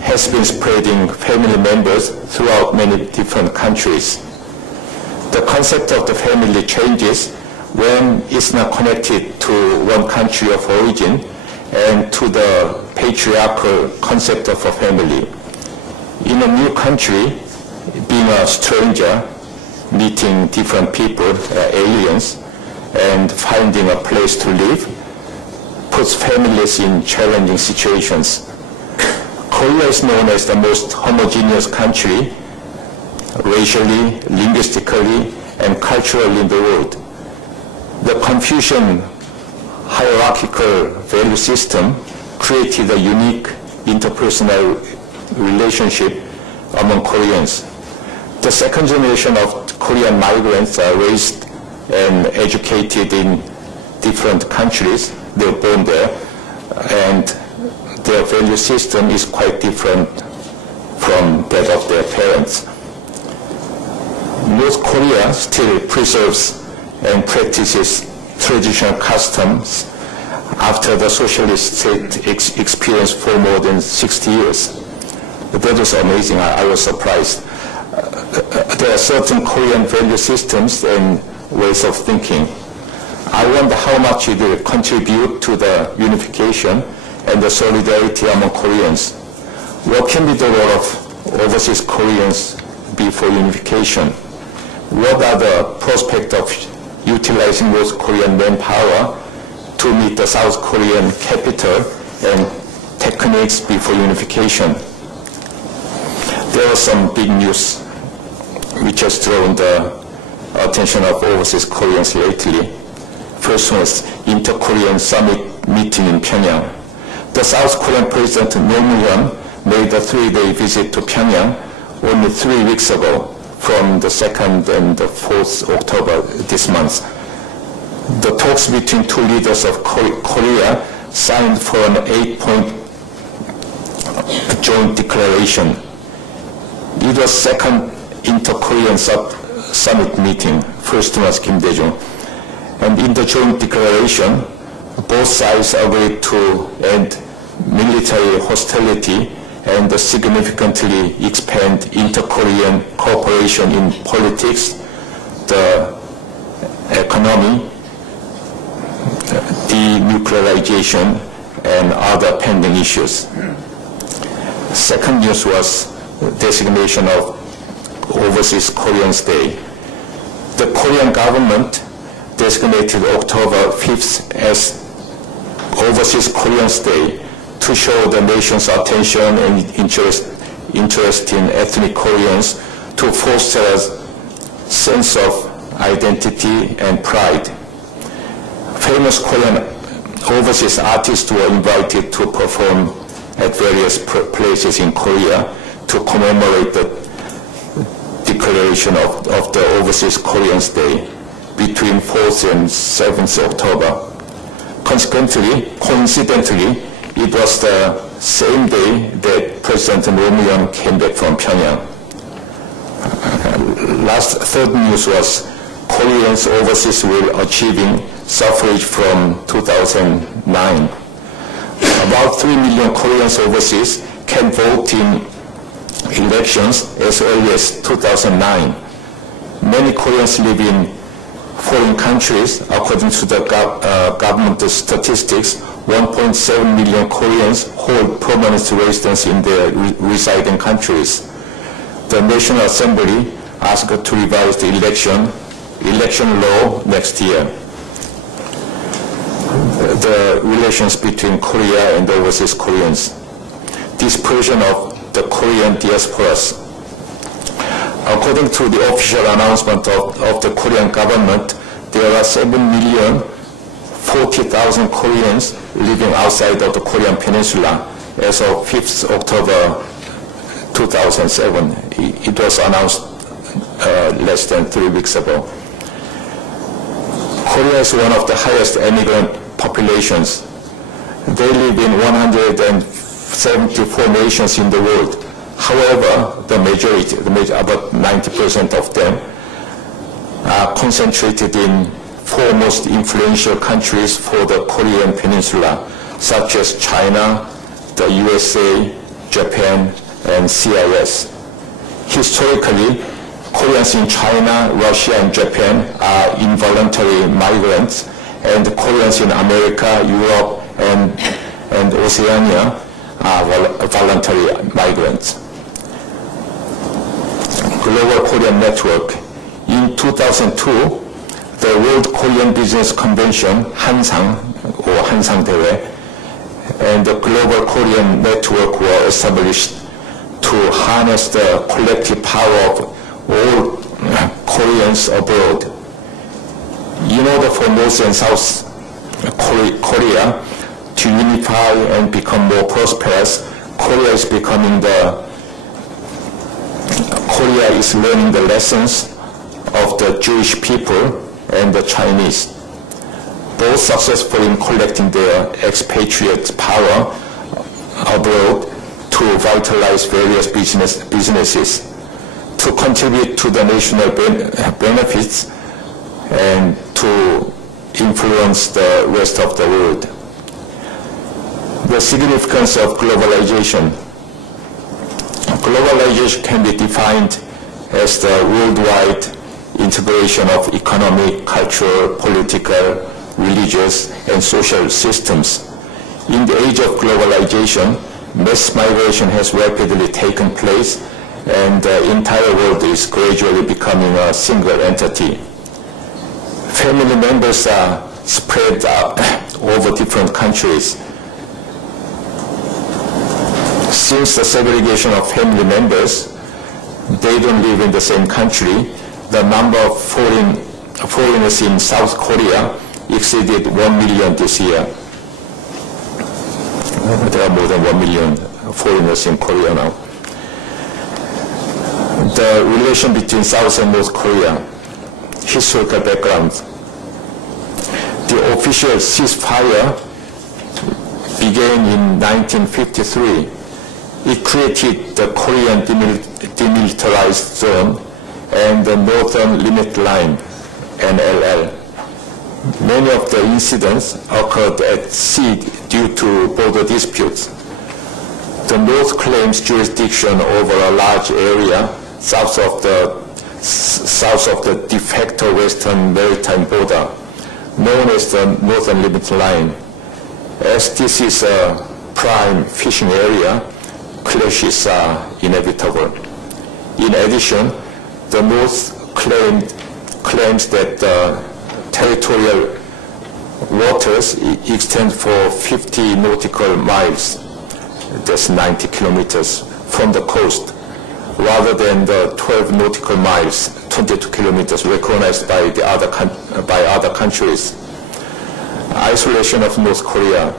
has been spreading family members throughout many different countries. The concept of the family changes when it's not connected to one country of origin and to the patriarchal concept of a family. In a new country, being a stranger, meeting different people, aliens, and finding a place to live, puts families in challenging situations. Korea is known as the most homogeneous country, racially, linguistically, and culturally in the world. The Confucian hierarchical value system created a unique interpersonal relationship among Koreans. The second generation of Korean migrants are raised and educated in different countries. They're born there, and their value system is quite different from that of their parents. North Korea still preserves and practices traditional customs after the socialist state experience for more than 60 years. That was amazing. I was surprised. There are certain Korean value systems and ways of thinking. I wonder how much it will contribute to the unification and the solidarity among Koreans. What can be the role of overseas Koreans be for unification? What are the prospects of utilizing North Korean manpower to meet the South Korean capital and techniques before unification? There was some big news which has drawn the attention of overseas Koreans lately. First was Inter-Korean Summit meeting in Pyongyang. The South Korean President Hyun made a 3-day visit to Pyongyang only 3 weeks ago, from the 2nd and the 4th October this month. The talks between two leaders of Korea signed for an 8-point joint declaration. It was second inter-Korean summit meeting, first was Kim Dae-jung. And in the joint declaration, both sides agreed to end military hostility and significantly expand inter-Korean cooperation in politics, the economy, denuclearization, and other pending issues. Second news was designation of Overseas Koreans Day. The Korean government designated October 5th as Overseas Koreans Day to show the nation's attention and interest in ethnic Koreans, to foster a sense of identity and pride. Famous Korean overseas artists were invited to perform at various places in Korea to commemorate the declaration of the Overseas Koreans Day between 4th and 7th October. Coincidentally, it was the same day that President Roh Moo-hyun came back from Pyongyang. Third news was Koreans overseas were achieving suffrage from 2009. About 3 million Koreans overseas can vote in elections as early as 2009. Many Koreans live in foreign countries. According to the government statistics, 1.7 million Koreans hold permanent residence in their residing countries. The National Assembly asked to revise the election law next year. The relations between Korea and overseas Koreans. Dispersion of the Korean diasporas. According to the official announcement of the Korean government, there are 7,040,000 Koreans living outside of the Korean peninsula as of 5th October 2007. It was announced less than 3 weeks ago. Korea is one of the highest immigrant populations. They live in 174 nations in the world. However, the majority, about 90% of them, are concentrated in 4 most influential countries for the Korean peninsula, such as China, the USA, Japan, and CIS. Historically, Koreans in China, Russia, and Japan are involuntary migrants, and Koreans in America, Europe, and Oceania are voluntary migrants. Global Korean Network. In 2002, the World Korean Business Convention, Hansang, or Sang-Dae, and the Global Korean Network were established to harness the collective power of all Koreans abroad. In order for North and South Korea to unify and become more prosperous, Korea is learning the lessons of the Jewish people and the Chinese, both successful in collecting their expatriate power abroad to vitalize various businesses, to contribute to the national benefits, and to influence the rest of the world. The significance of globalization. Globalization can be defined as the worldwide integration of economic, cultural, political, religious, and social systems. In the age of globalization, mass migration has rapidly taken place, and the entire world is gradually becoming a single entity. Family members are spread out over different countries. Since the segregation of family members, they don't live in the same country. The number of foreigners in South Korea exceeded 1 million this year. There are more than 1 million foreigners in Korea now. The relation between South and North Korea, historical background. The official ceasefire began in 1953. It created the Korean demilitarized zone and the Northern Limit Line, NLL. Many of the incidents occurred at sea due to border disputes. The North claims jurisdiction over a large area south of the de facto western maritime border, known as the Northern Limit Line. As this is a prime fishing area, clashes are inevitable. In addition, the North claims that the territorial waters extend for 50 nautical miles, that's 90 kilometers, from the coast, rather than the 12 nautical miles, 22 kilometers, recognized by other countries. Isolation of North Korea.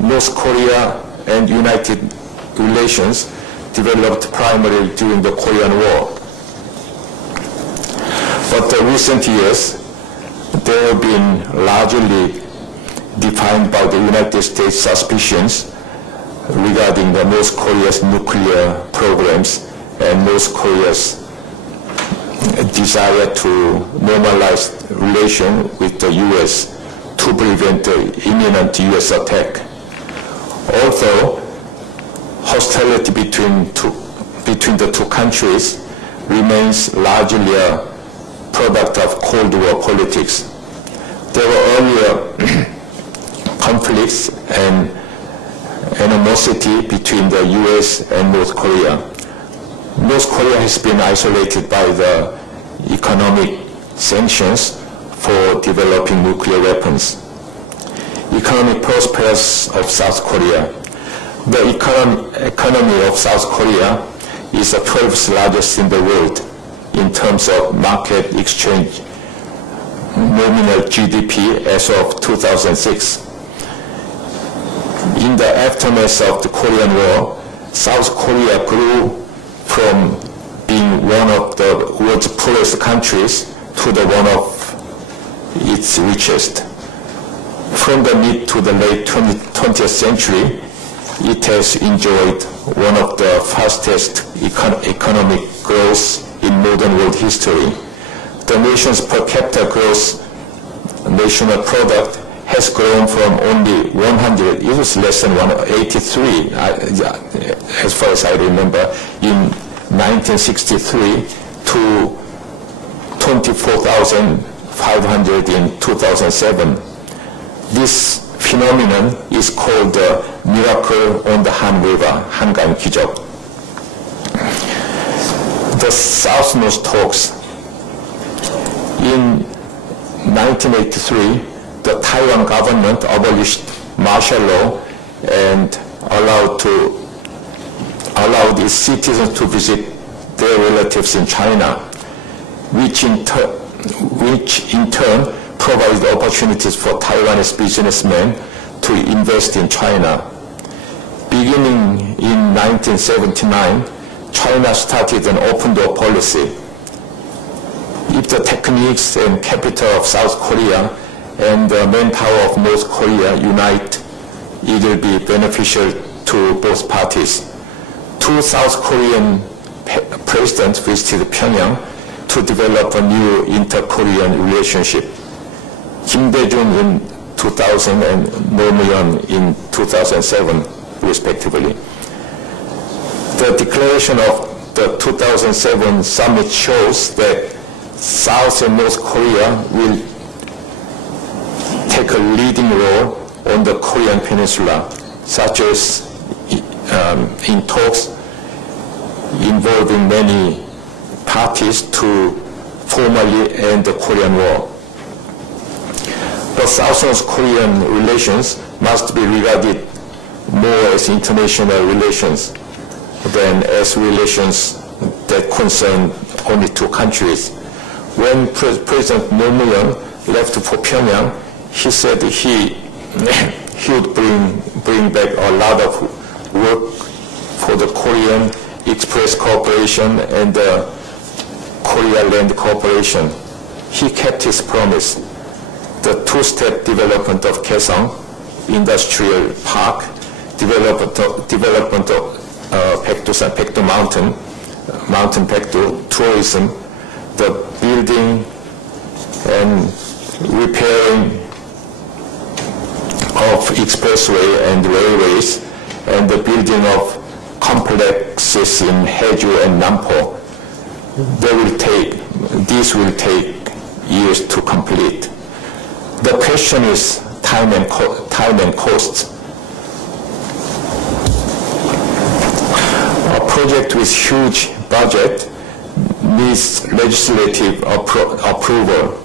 North Korea and United relations developed primarily during the Korean War. But the recent years, they have been largely defined by the United States suspicions regarding the North Korea's nuclear programs and North Korea's desire to normalize relation with the U.S. to prevent the imminent U.S. attack. Although hostility between the two countries remains largely a product of Cold War politics. There were earlier conflicts and animosity between the U.S. and North Korea. North Korea has been isolated by the economic sanctions for developing nuclear weapons. Economic prosperity of South Korea. The economy of South Korea is the 12th largest in the world in terms of market exchange nominal GDP as of 2006. In the aftermath of the Korean War, South Korea grew from being one of the world's poorest countries to the one of its richest. From the mid to the late 20th century, it has enjoyed one of the fastest economic growth in modern world history. The nation's per capita gross national product has grown from only 100, it was less than 183, as far as I remember, in 1963 to 24,500 in 2007. This phenomenon is called the miracle on the Han River, 한강 기적. The South-North talks. In 1983, the Taiwan government abolished martial law and allowed its citizens to visit their relatives in China, which in turn provided opportunities for Taiwanese businessmen to invest in China. Beginning in 1979, China started an open door policy. If the techniques and capital of South Korea and the manpower of North Korea unite, it will be beneficial to both parties. Two South Korean presidents visited Pyongyang to develop a new inter-Korean relationship. Kim Dae-jung in 2000 and Roh Moo-yeon in 2007, respectively. The declaration of the 2007 summit shows that South and North Korea will take a leading role on the Korean peninsula, such as in talks involving many parties to formally end the Korean War. But South-North Korean relations must be regarded more as international relations than as relations that concern only two countries. When President Roh Moo-yeon left for Pyongyang, he said he would bring back a lot of work for the Korean Express Corporation and the Korea Land Corporation. He kept his promise. The two-step development of Kaesong Industrial Park, development of Baekdu Mountain Baekdu, tourism, the building and repairing of expressway and railways, and the building of complexes in Haeju and Nampo. These will take years to complete. The question is time and cost. A project with huge budget needs legislative approval.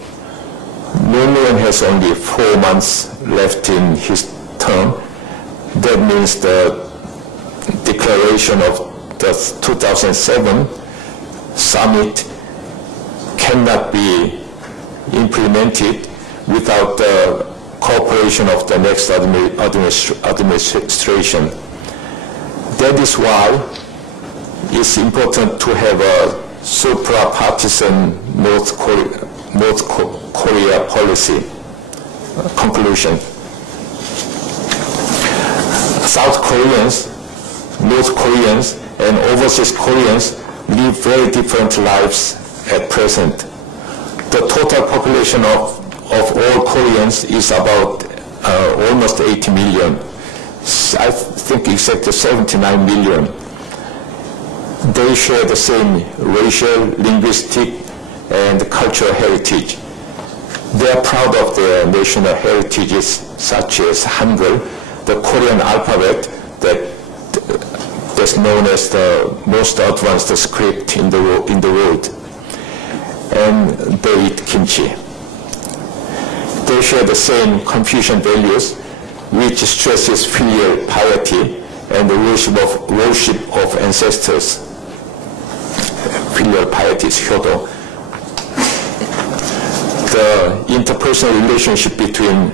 Noon has only 4 months left in his term. That means the declaration of the 2007 summit cannot be implemented without the cooperation of the next administration. That is why it's important to have a supra-partisan North Korea policy. Conclusion. South Koreans, North Koreans, and overseas Koreans live very different lives at present. The total population of all Koreans is about almost 80 million. I think exactly 79 million. They share the same racial, linguistic, and cultural heritage. They are proud of their national heritages such as Hangul, the Korean alphabet that's known as the most advanced script in the world. And they eat kimchi. They share the same Confucian values, which stresses filial piety and the worship of ancestors. Filial piety is hyodo. The interpersonal relationship between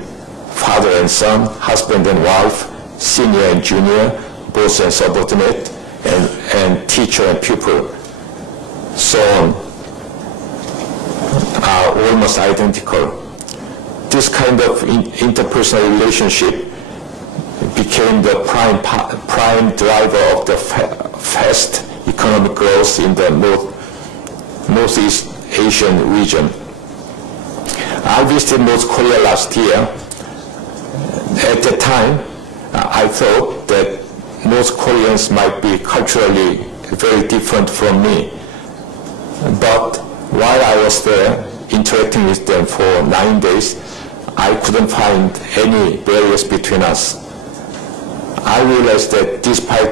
father and son, husband and wife, senior and junior, boss and subordinate, and teacher and pupil, so on, are almost identical. This kind of interpersonal relationship became the prime driver of the fast economic growth in the Northeast Asian region. I visited North Korea last year. At the time, I thought that North Koreans might be culturally very different from me. But while I was there, interacting with them for 9 days, I couldn't find any barriers between us. I realized that despite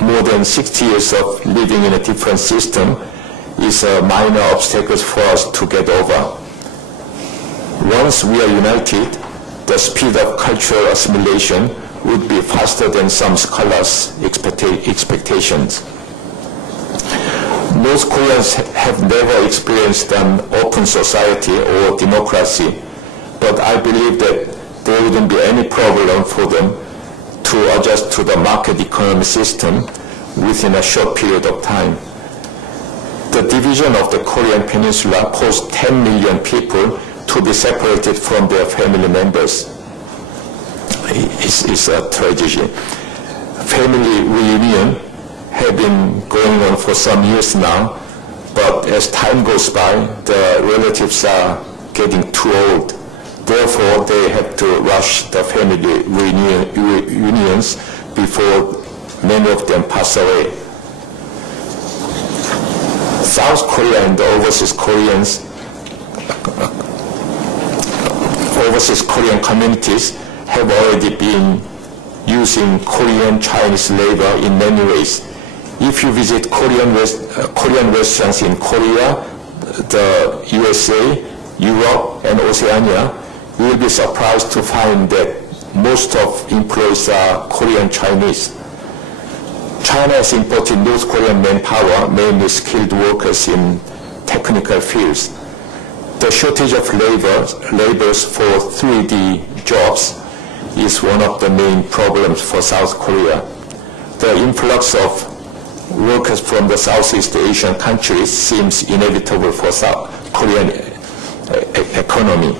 more than 60 years of living in a different system, is a minor obstacle for us to get over. Once we are united, the speed of cultural assimilation would be faster than some scholars' expectations. North Koreans have never experienced an open society or democracy, but I believe that there wouldn't be any problem for them to adjust to the market economy system within a short period of time. The division of the Korean peninsula caused 10 million people to be separated from their family members. It's a tragedy. Family reunion have been going on for some years now, but as time goes by, the relatives are getting too old. Therefore, they have to rush the family reunions before many of them pass away. South Korea and the overseas Korean communities have already been using Korean Chinese labor in many ways. If you visit Korean restaurants in Korea, the USA, Europe, and Oceania, you will be surprised to find that most of employees are Korean Chinese. China has imported North Korean manpower, mainly skilled workers in technical fields. The shortage of laborers for 3D jobs is one of the main problems for South Korea. The influx of workers from the Southeast Asian countries seems inevitable for South Korean economy.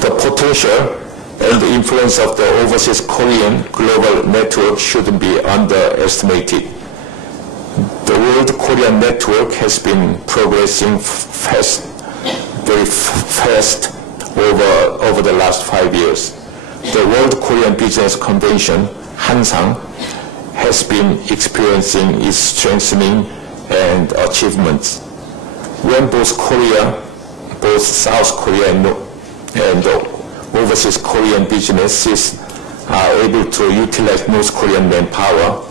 The potential and the influence of the overseas Korean global network shouldn't be underestimated. The World Korean Network has been progressing very fast over the last 5 years. The World Korean Business Convention, Hansang, has been experiencing its strengthening and achievements. When both South Korea and overseas Korean businesses are able to utilize North Korean manpower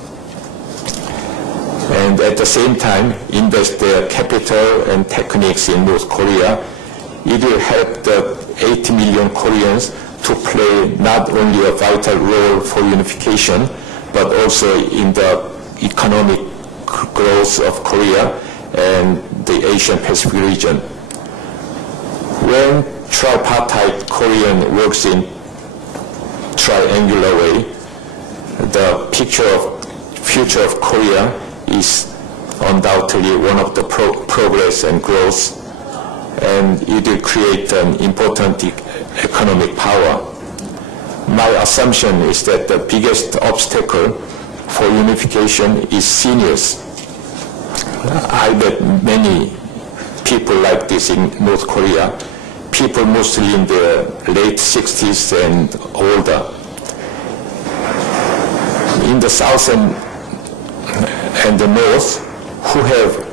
and at the same time invest their capital and techniques in North Korea, it will help the 80 million Koreans to play not only a vital role for unification, but also in the economic growth of Korea and the Asian Pacific region. When tripartite Korean works in triangular way, the future of Korea is undoubtedly one of the progress and growth, and it will create an important economic power. My assumption is that the biggest obstacle for unification is seniors. I met many people like this in North Korea, people mostly in their late 60s and older. In the South and the North, who have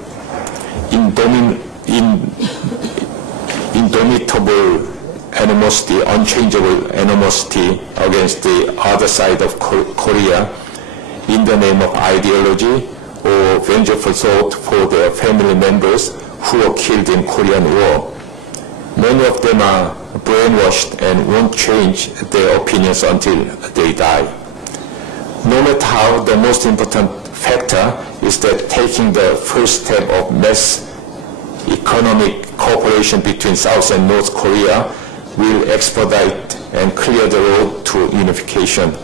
indomitable animosity, unchangeable animosity against the other side of Korea in the name of ideology or vengeful thought for their family members who were killed in Korean War. Many of them are brainwashed and won't change their opinions until they die. No matter how, the most important factor is that taking the first step of mass economic cooperation between South and North Korea will expedite and clear the road to unification.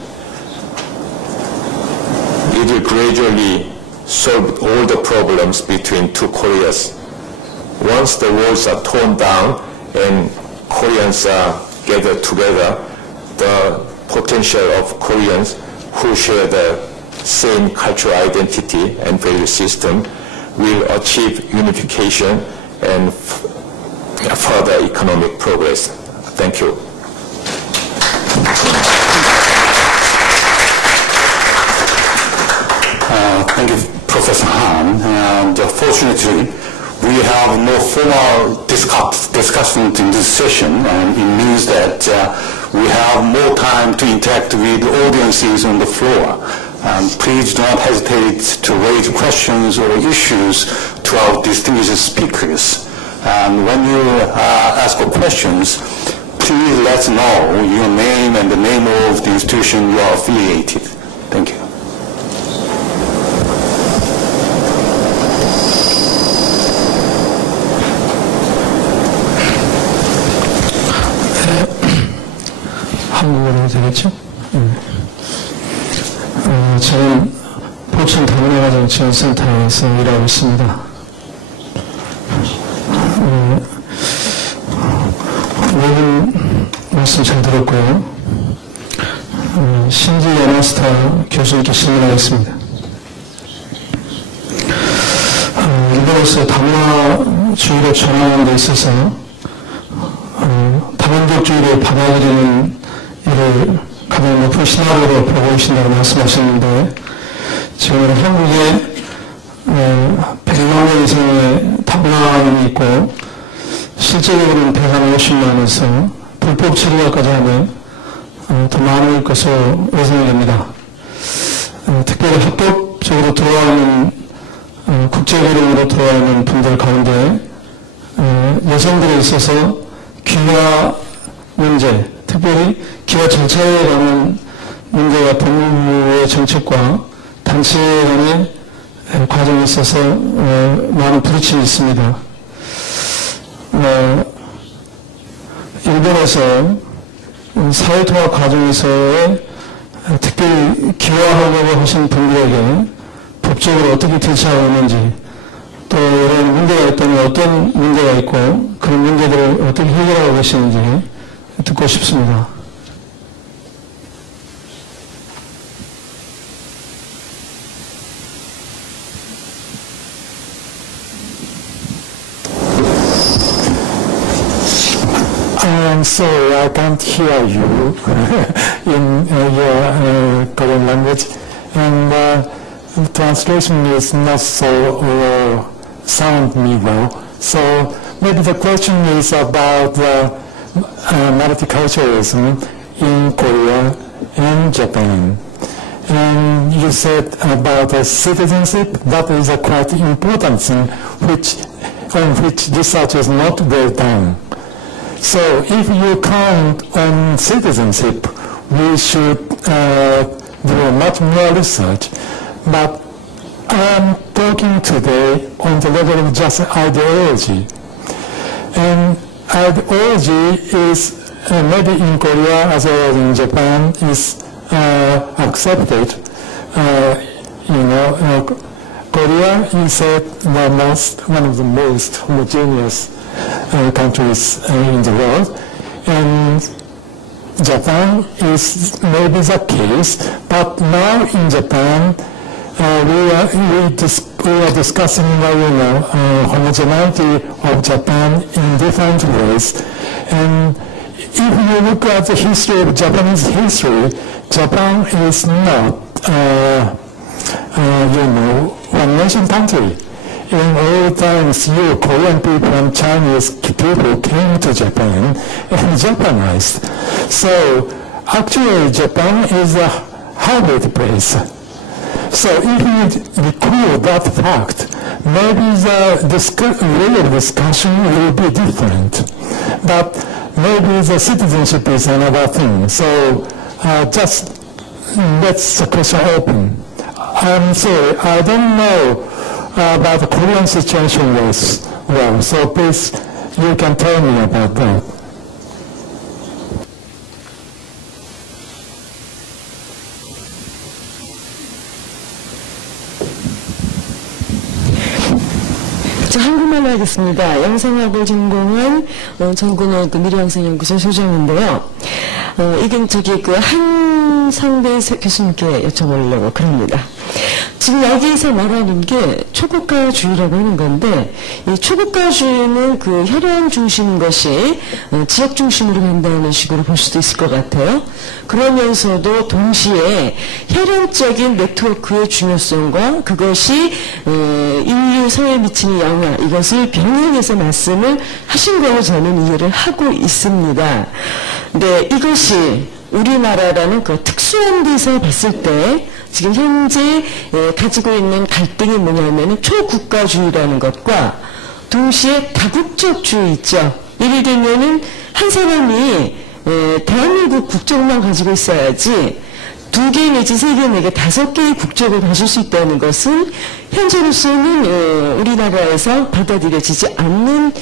It will gradually solve all the problems between two Koreas. Once the walls are torn down and Koreans are gathered together, the potential of Koreans who share the same cultural identity and value system will achieve unification and further economic progress. Thank you. Thank you, Professor Hahn. And fortunately, we have no formal discussion in this session, and it means that we have more time to interact with audiences on the floor. Please do not hesitate to raise questions or issues to our distinguished speakers. And when you ask for questions, please let us know your name and the name of the institution you are affiliated. Thank you. 한국어로 해도 되겠죠? 저는 포천 다문화가정지원센터에서 일하고 있습니다. 모든 말씀 잘 들었고요. 신지 야마시타 교수님께 질문하겠습니다. 일본에서 다문화주의로 전환하는 데 있어서 다민족주의를 받아들이는 일을 가장 높은 시나리오로 보고 계신다고 말씀하셨는데, 지금 한국에 100만 명 이상의 다문화인이 있고 실제로는 150만에서 불법 체류까지 하면 더 많을 것으로 예상이 됩니다. 특별히 합법적으로 들어와있는 국제고령으로 들어와있는 분들 가운데 여성들에 있어서 귀화 문제, 특별히 귀화 정착에 관한 문제가 법무부의 정책과 단체 간의 과정에 있어서 많은 부딪힘이 있습니다. 일본에서 사회통합 과정에서의 특별히 귀화하려고 하신 분들에게 법 법적으로 어떻게 대처하는지, 또 이런 문제가 있다면 어떤 문제가 있고 그런 문제들을 어떻게 해결하고 계시는지 듣고 싶습니다. I'm sorry, I can't hear you in your Korean language, and the translation is not so sound me well. So maybe the question is about multiculturalism in Korea and Japan. And you said about citizenship, that is a quite important thing on which research is not well done. So if you count on citizenship, we should do much more research. But I'm talking today on the level of just ideology. And ideology is, maybe in Korea as well as in Japan, is accepted. Korea is said one of the most homogeneous countries in the world, and Japan is maybe the case, but now in Japan we are discussing homogeneity of Japan in different ways. And if you look at the history of Japanese history, Japan is not one nation country. In old times, Korean people and Chinese people came to Japan and Japanized. So actually, Japan is a hybrid place. So if you recall that fact, maybe the way of discussion will be different. But maybe the citizenship is another thing. So just let's the question open. I'm sorry, I don't know about the Korean situation well, so please, you can tell me about that. 자, 한국말로 하겠습니다. 영상학을 전공한 전공은 미래영상연구소 소장인데요. 이건 한상대 교수님께 여쭤보려고 그럽니다. 지금 여기서 말하는 게 초국가주의라고 하는 건데, 이 초국가주의는 그 혈연 중심인 것이 지역 중심으로 간다는 식으로 볼 수도 있을 것 같아요. 그러면서도 동시에 혈연적인 네트워크의 중요성과 그것이 인류 사회에 미치는 영향, 이것을 병행해서 말씀을 하신 걸로 저는 이해를 하고 있습니다. 근데 이것이 우리나라라는 그 특수한 데서 봤을 때 지금 현재 가지고 있는 갈등이 뭐냐면 초국가주의라는 것과 동시에 다국적주의 있죠. 예를 들면은 한 사람이 대한민국 국적만 가지고 있어야지 2개 내지 3개 내지 5개의 국적을 가질 수 있다는 것은 현재로서는 우리나라에서 받아들여지지 않는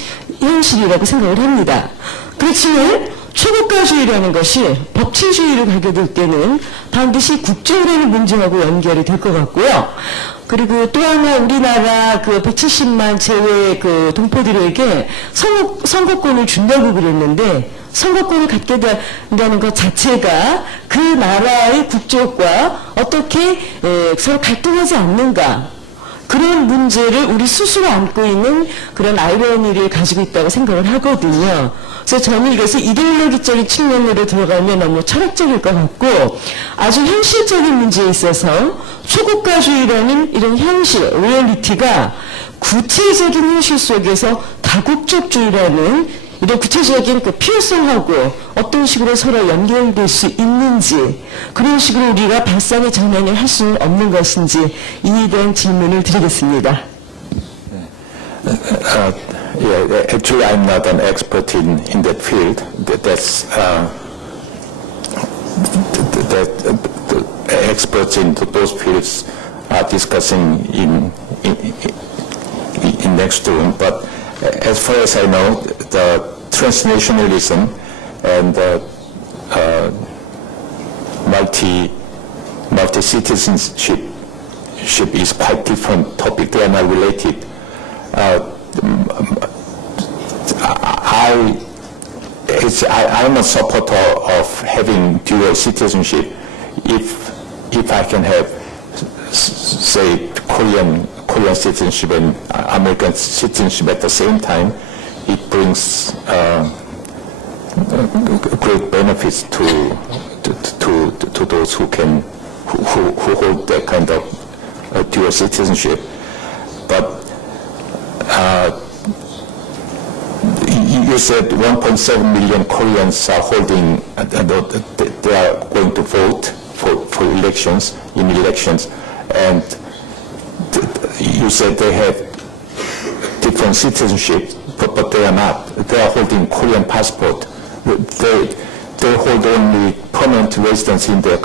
현실이라고 생각을 합니다. 그렇지만 초국가주의라는 것이 법치주의로 가게 될 때는 반드시 국적이라는 문제하고 연결이 될 것 같고요. 그리고 또 하나 우리나라 그 170만 제외 그 동포들에게 선거권을 준다고 그랬는데, 선거권을 갖게 된다는 것 자체가 그 나라의 국적과 어떻게 서로 갈등하지 않는가, 그런 문제를 우리 스스로 안고 있는 그런 아이러니를 가지고 있다고 생각을 하거든요. 그래서 저는 이것을 이데올로기적인 측면으로 들어가면 너무 철학적일 것 같고, 아주 현실적인 문제에 있어서 초국가주의라는 이런 현실, 리얼리티가 구체적인 현실 속에서 다국적주의라는 이런 구체적인 그 필요성하고 어떤 식으로 서로 연결될 수 있는지, 그런 식으로 우리가 발상의 전환을 할 수는 없는 것인지, 이에 대한 질문을 드리겠습니다. Yeah, actually, I'm not an expert in that field. That's the experts in those fields are discussing in next room. But as far as I know, the transnationalism and multi-citizenship citizenship is quite different topic. They are not related. I'm a supporter of having dual citizenship. If I can have, say, Korean citizenship and American citizenship at the same time, it brings great benefits to those who hold that kind of dual citizenship. But you said 1.7 million Koreans are holding, they are going to vote for elections, and you said they have different citizenship, but they are not. They are holding Korean passport. They hold only permanent residence in their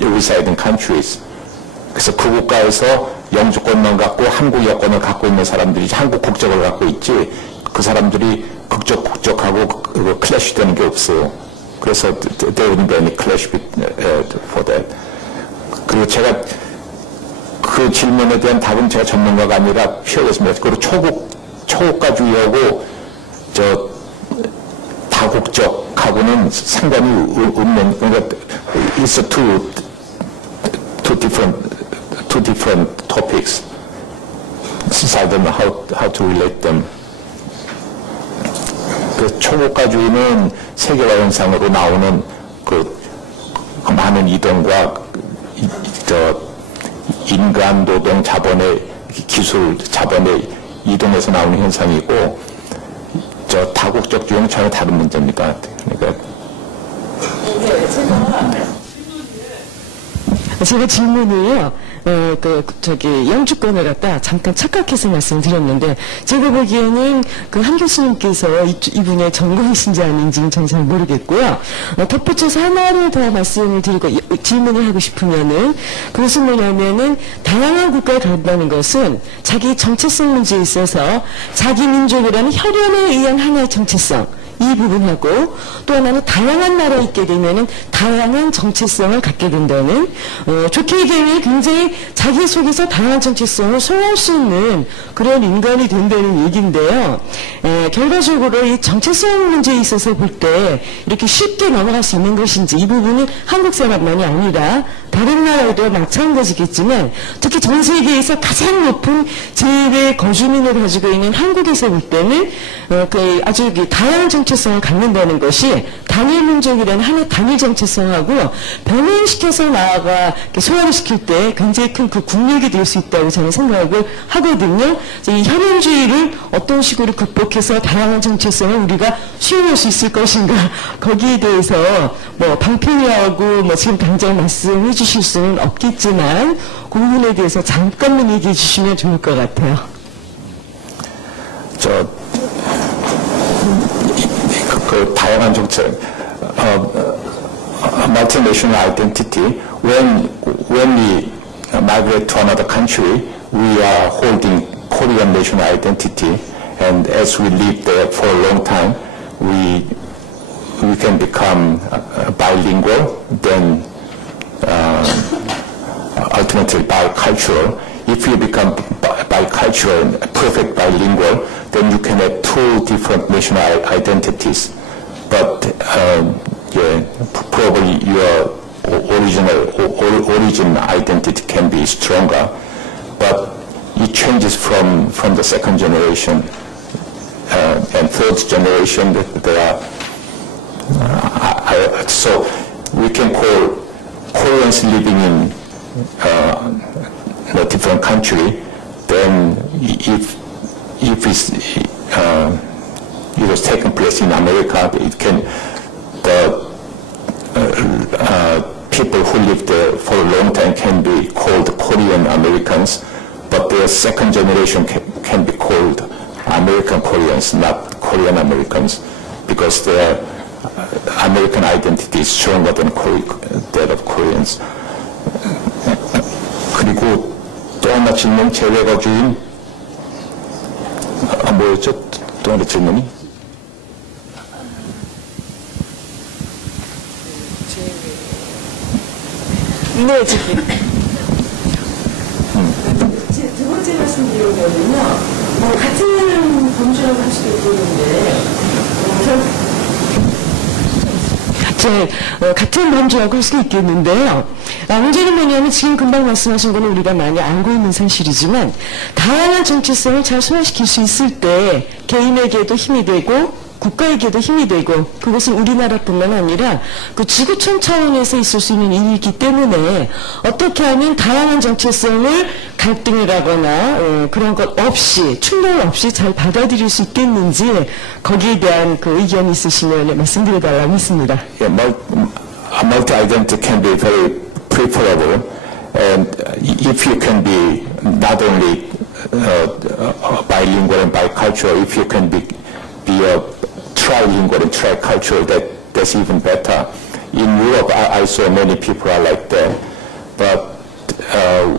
residing countries. 그래서 그 국가에서 영주권만 갖고 한국 여권을 갖고 있는 사람들이 한국 국적을 갖고 있지, 그 사람들이 국적하고 클래시 되는 게 없어요. 그래서 there wouldn't be any clash for that. 그리고 제가 그 질문에 대한 답은 제가 전문가가 아니라 피하겠습니다. 그리고 초국가주의하고 다국적하고는 상관이 없는, 그러니까 it's two different topics. Since I don't know how to relate them. 그 초국가주의는 세계화 현상으로 나오는 그 많은 이동과 인간 노동 자본의 기술 자본의 이동에서 나오는 현상이고, 다국적주의는 전혀 다른 문제입니다. 그러니까 제가 질문을요, 영주권을 갖다 잠깐 착각해서 말씀드렸는데, 제가 보기에는 한 교수님께서 이분의 전공이신지 아닌지는 저는 잘 모르겠고요. 덧붙여서 하나를 더 말씀을 드리고 질문을 하고 싶으면은, 그것은 뭐냐면은, 다양한 국가에 간다는 것은 자기 정체성 문제에 있어서 자기 민족이라는 혈연에 의한 하나의 정체성, 이 부분하고, 또 하나는 다양한 나라에 있게 되면은 다양한 정체성을 갖게 된다는, 좋게 얘기하면 굉장히 자기 속에서 다양한 정체성을 소화할 수 있는 그런 인간이 된다는 얘기인데요. 결과적으로 이 정체성 문제에 있어서 볼 때 이렇게 쉽게 넘어갈 수 있는 것인지, 이 부분은 한국 사람만이 아니라 다른 나라에도 마찬가지겠지만, 특히 전 세계에서 가장 높은 제1의 거주민을 가지고 있는 한국에서 볼 때는 아주 다양한 정체성을 갖는다는 것이 단일 민족이라는 하나의 단일 정체성하고 병행시켜서 나아가 소화를 시킬 때 굉장히 큰 그 국력이 될 수 있다고 저는 생각을 하거든요. 이 혈연주의를 어떤 식으로 극복해서 다양한 정체성을 우리가 수용할 수 있을 것인가, 거기에 대해서 방편이하고 지금 당장 말씀해 주실 수는 없겠지만 그 부분에 대해서 잠깐만 얘기해 주시면 좋을 것 같아요. 그 다양한 정책, multinational identity. When we migrate to another country, we are holding Korean national identity, and as we live there for a long time, we can become bilingual, then ultimately bicultural. If you become bicultural, perfect bilingual, then you can have two different national identities. But probably your origin identity can be stronger, but it changes from the second generation and third generation. So we can call Koreans living in a different country. Then if it was taken place in America, people who live there for a long time can be called Korean Americans, but their second generation can be called American Koreans, not Korean Americans, because their American identity is stronger than that of Koreans. 그리고 또 하나 질문, 재외거주인, 뭐였죠? 또 하나 질문이? 네, 지금. 여쭤보면요, 같은 범주라고 할 수도 있겠는데, 같은 범주라고 할 수도 있겠는데요. 문제는 뭐냐면 지금 금방 말씀하신 거는 우리가 많이 알고 있는 사실이지만 다양한 정체성을 잘 소화시킬 수 있을 때 개인에게도 힘이 되고 국가에게도 힘이 되고 그것은 우리나라뿐만 아니라 그 지구촌 차원에서 있을 수 있는 일이기 때문에 어떻게 하면 다양한 정체성을 갈등을 하거나 그런 것 없이 충돌 없이 잘 받아들일 수 있겠는지 거기에 대한 그 의견이 있으시면 말씀드려달라고 했습니다. Yeah, multi-identity can be very preferable, and if you can be not only bilingual and bicultural, if you can be a trilingual and tricultural, that's even better. In Europe, I saw many people are like that, but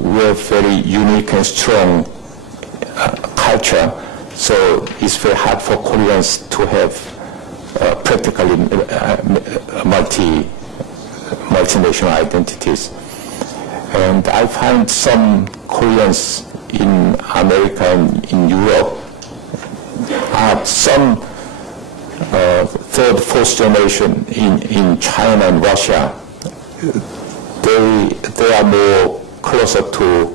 we're very unique and strong culture, so it's very hard for Koreans to have practically multinational identities. And I find some Koreans in America and in Europe are some third, fourth generation in China and Russia. They are more closer to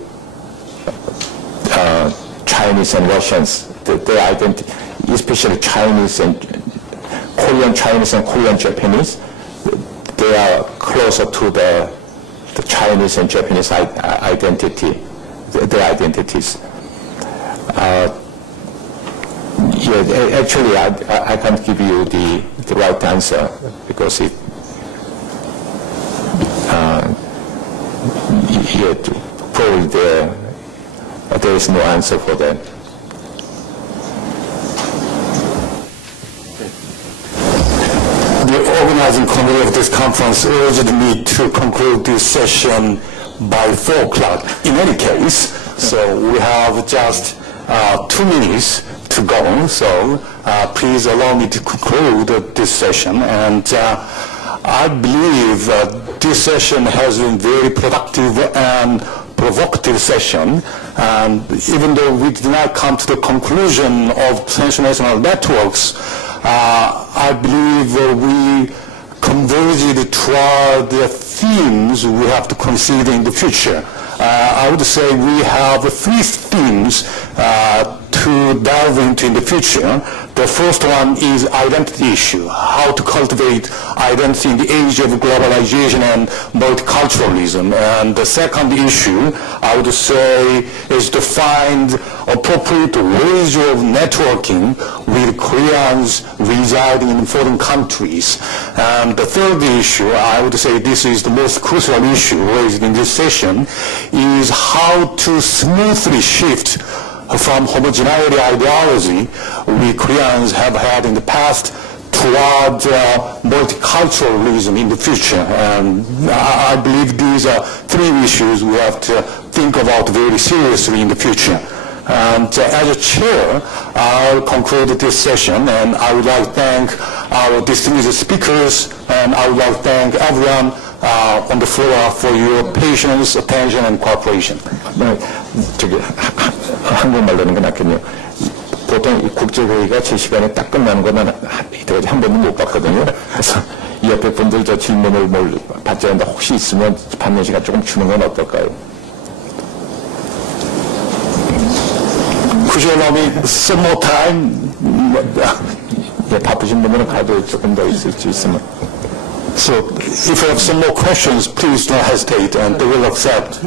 Chinese and Russians. Their identity, especially Chinese and Korean Chinese and Korean Japanese, they are closer to the Chinese and Japanese identity, their identities. Yeah, actually, I can't give you the right answer because it probably there is no answer for that. The organizing committee of this conference urged me to conclude this session by 4 o'clock. In any case, so we have just 2 minutes to go, so please allow me to conclude this session. And I believe this session has been very productive and provocative session. And even though we did not come to the conclusion of transnational networks, I believe we converged toward the themes we have to consider in the future. I would say we have 3 themes to delve into in the future. The first one is identity issue, how to cultivate identity in the age of globalization and multiculturalism. And the second issue, I would say, is to find appropriate ways of networking with Koreans residing in foreign countries. And the third issue, I would say this is the most crucial issue raised in this session, is how to smoothly shift from homogeneity ideology we Koreans have had in the past toward multiculturalism in the future. And I believe these are 3 issues we have to think about very seriously in the future. And as a chair, I'll conclude this session, and I would like to thank our distinguished speakers, and I would like to thank everyone on the floor for your patience, attention, and cooperation. 저기 한국말로는 게 낫겠네요. 보통 이 국제회의가 제 시간에 딱 끝나는 것만 이때까지 한 번도 못 봤거든요. 그래서 이 옆에 분들 저 질문을 뭘 받지 않는데 혹시 있으면 받는 시간 조금 주는 건 어떨까요? Could you allow me some more time? 예, 바쁘신 분들은 가도 조금 더 있을 수 있으면. So if you have some more questions, please don't hesitate, and they will accept.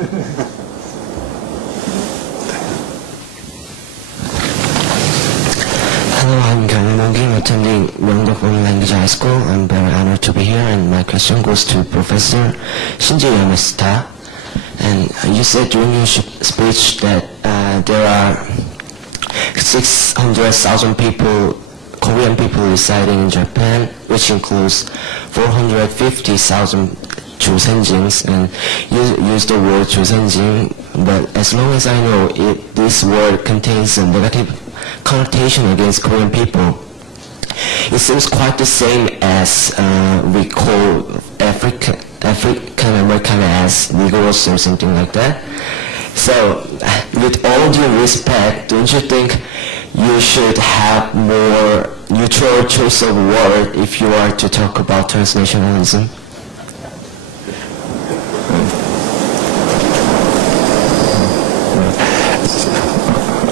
Hello, I'm Myongji, attending Myongji Foreign Language High School. I'm very honored to be here, and my question goes to Professor Shinji Yamashita. And you said during your speech that there are 600,000 people, Korean people residing in Japan, which includes 450,000 transcendings, and you use the word transcending, but as long as I know, this word contains a negative connotation against Korean people. It seems quite the same as we call African American as Negroes or something like that. So, with all due respect, don't you think you should have more neutral choice of word if you are to talk about transnationalism?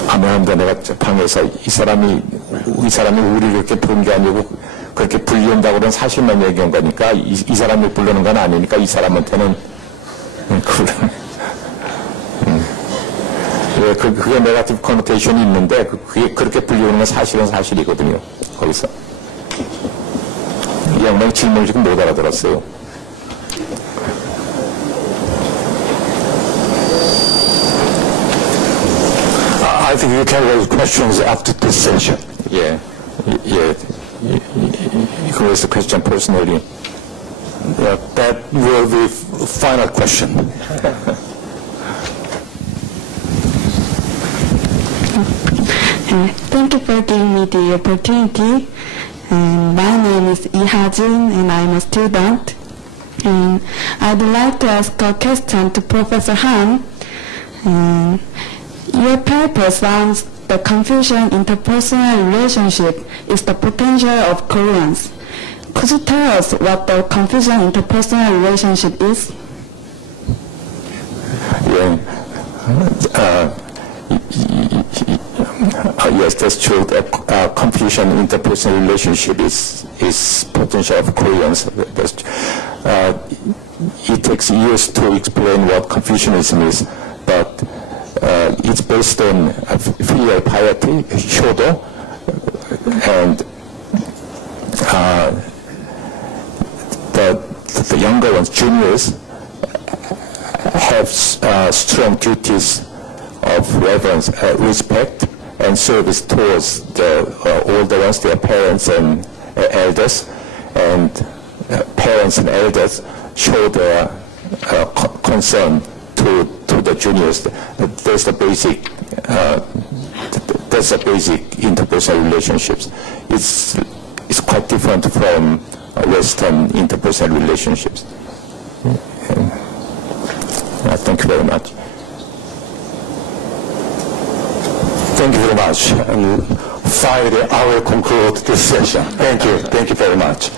아무한데 내가 방에서 이 사람이 우리 그렇게 부른 게 아니고 그렇게 불리운다고 그런 사실만 얘기한 거니까 이 사람이 부르는 건 아니니까 이 사람한테는 그게 네거티브 커노테이션이 있는데 그게 그렇게 불리우는 건 사실은 사실이거든요. 거기서 이 양반이 질문을 지금 못 알아들었어요. I think you can raise questions after this session. Yeah. You can raise the question personally. Yeah, that will be final question. Thank you for giving me the opportunity. My name is Hahn and I'm a student. And I'd like to ask a question to Professor Hahn. Your paper sounds the confusion interpersonal relationship is the potential of Koreans. Could you tell us what the confusion interpersonal relationship is? Yeah. Yes, that's true. Confucian interpersonal relationship is potential of Koreans. It takes years to explain what Confucianism is, but it's based on filial piety, shodo, and the younger ones, juniors, have strong duties of reverence, respect, and service towards the older ones, their parents and elders, and parents and elders show their concern to the juniors. That's the basic interpersonal relationships. It's quite different from Western interpersonal relationships. Thank you very much. Thank you very much. And finally, I will conclude this session. Thank you. Thank you very much.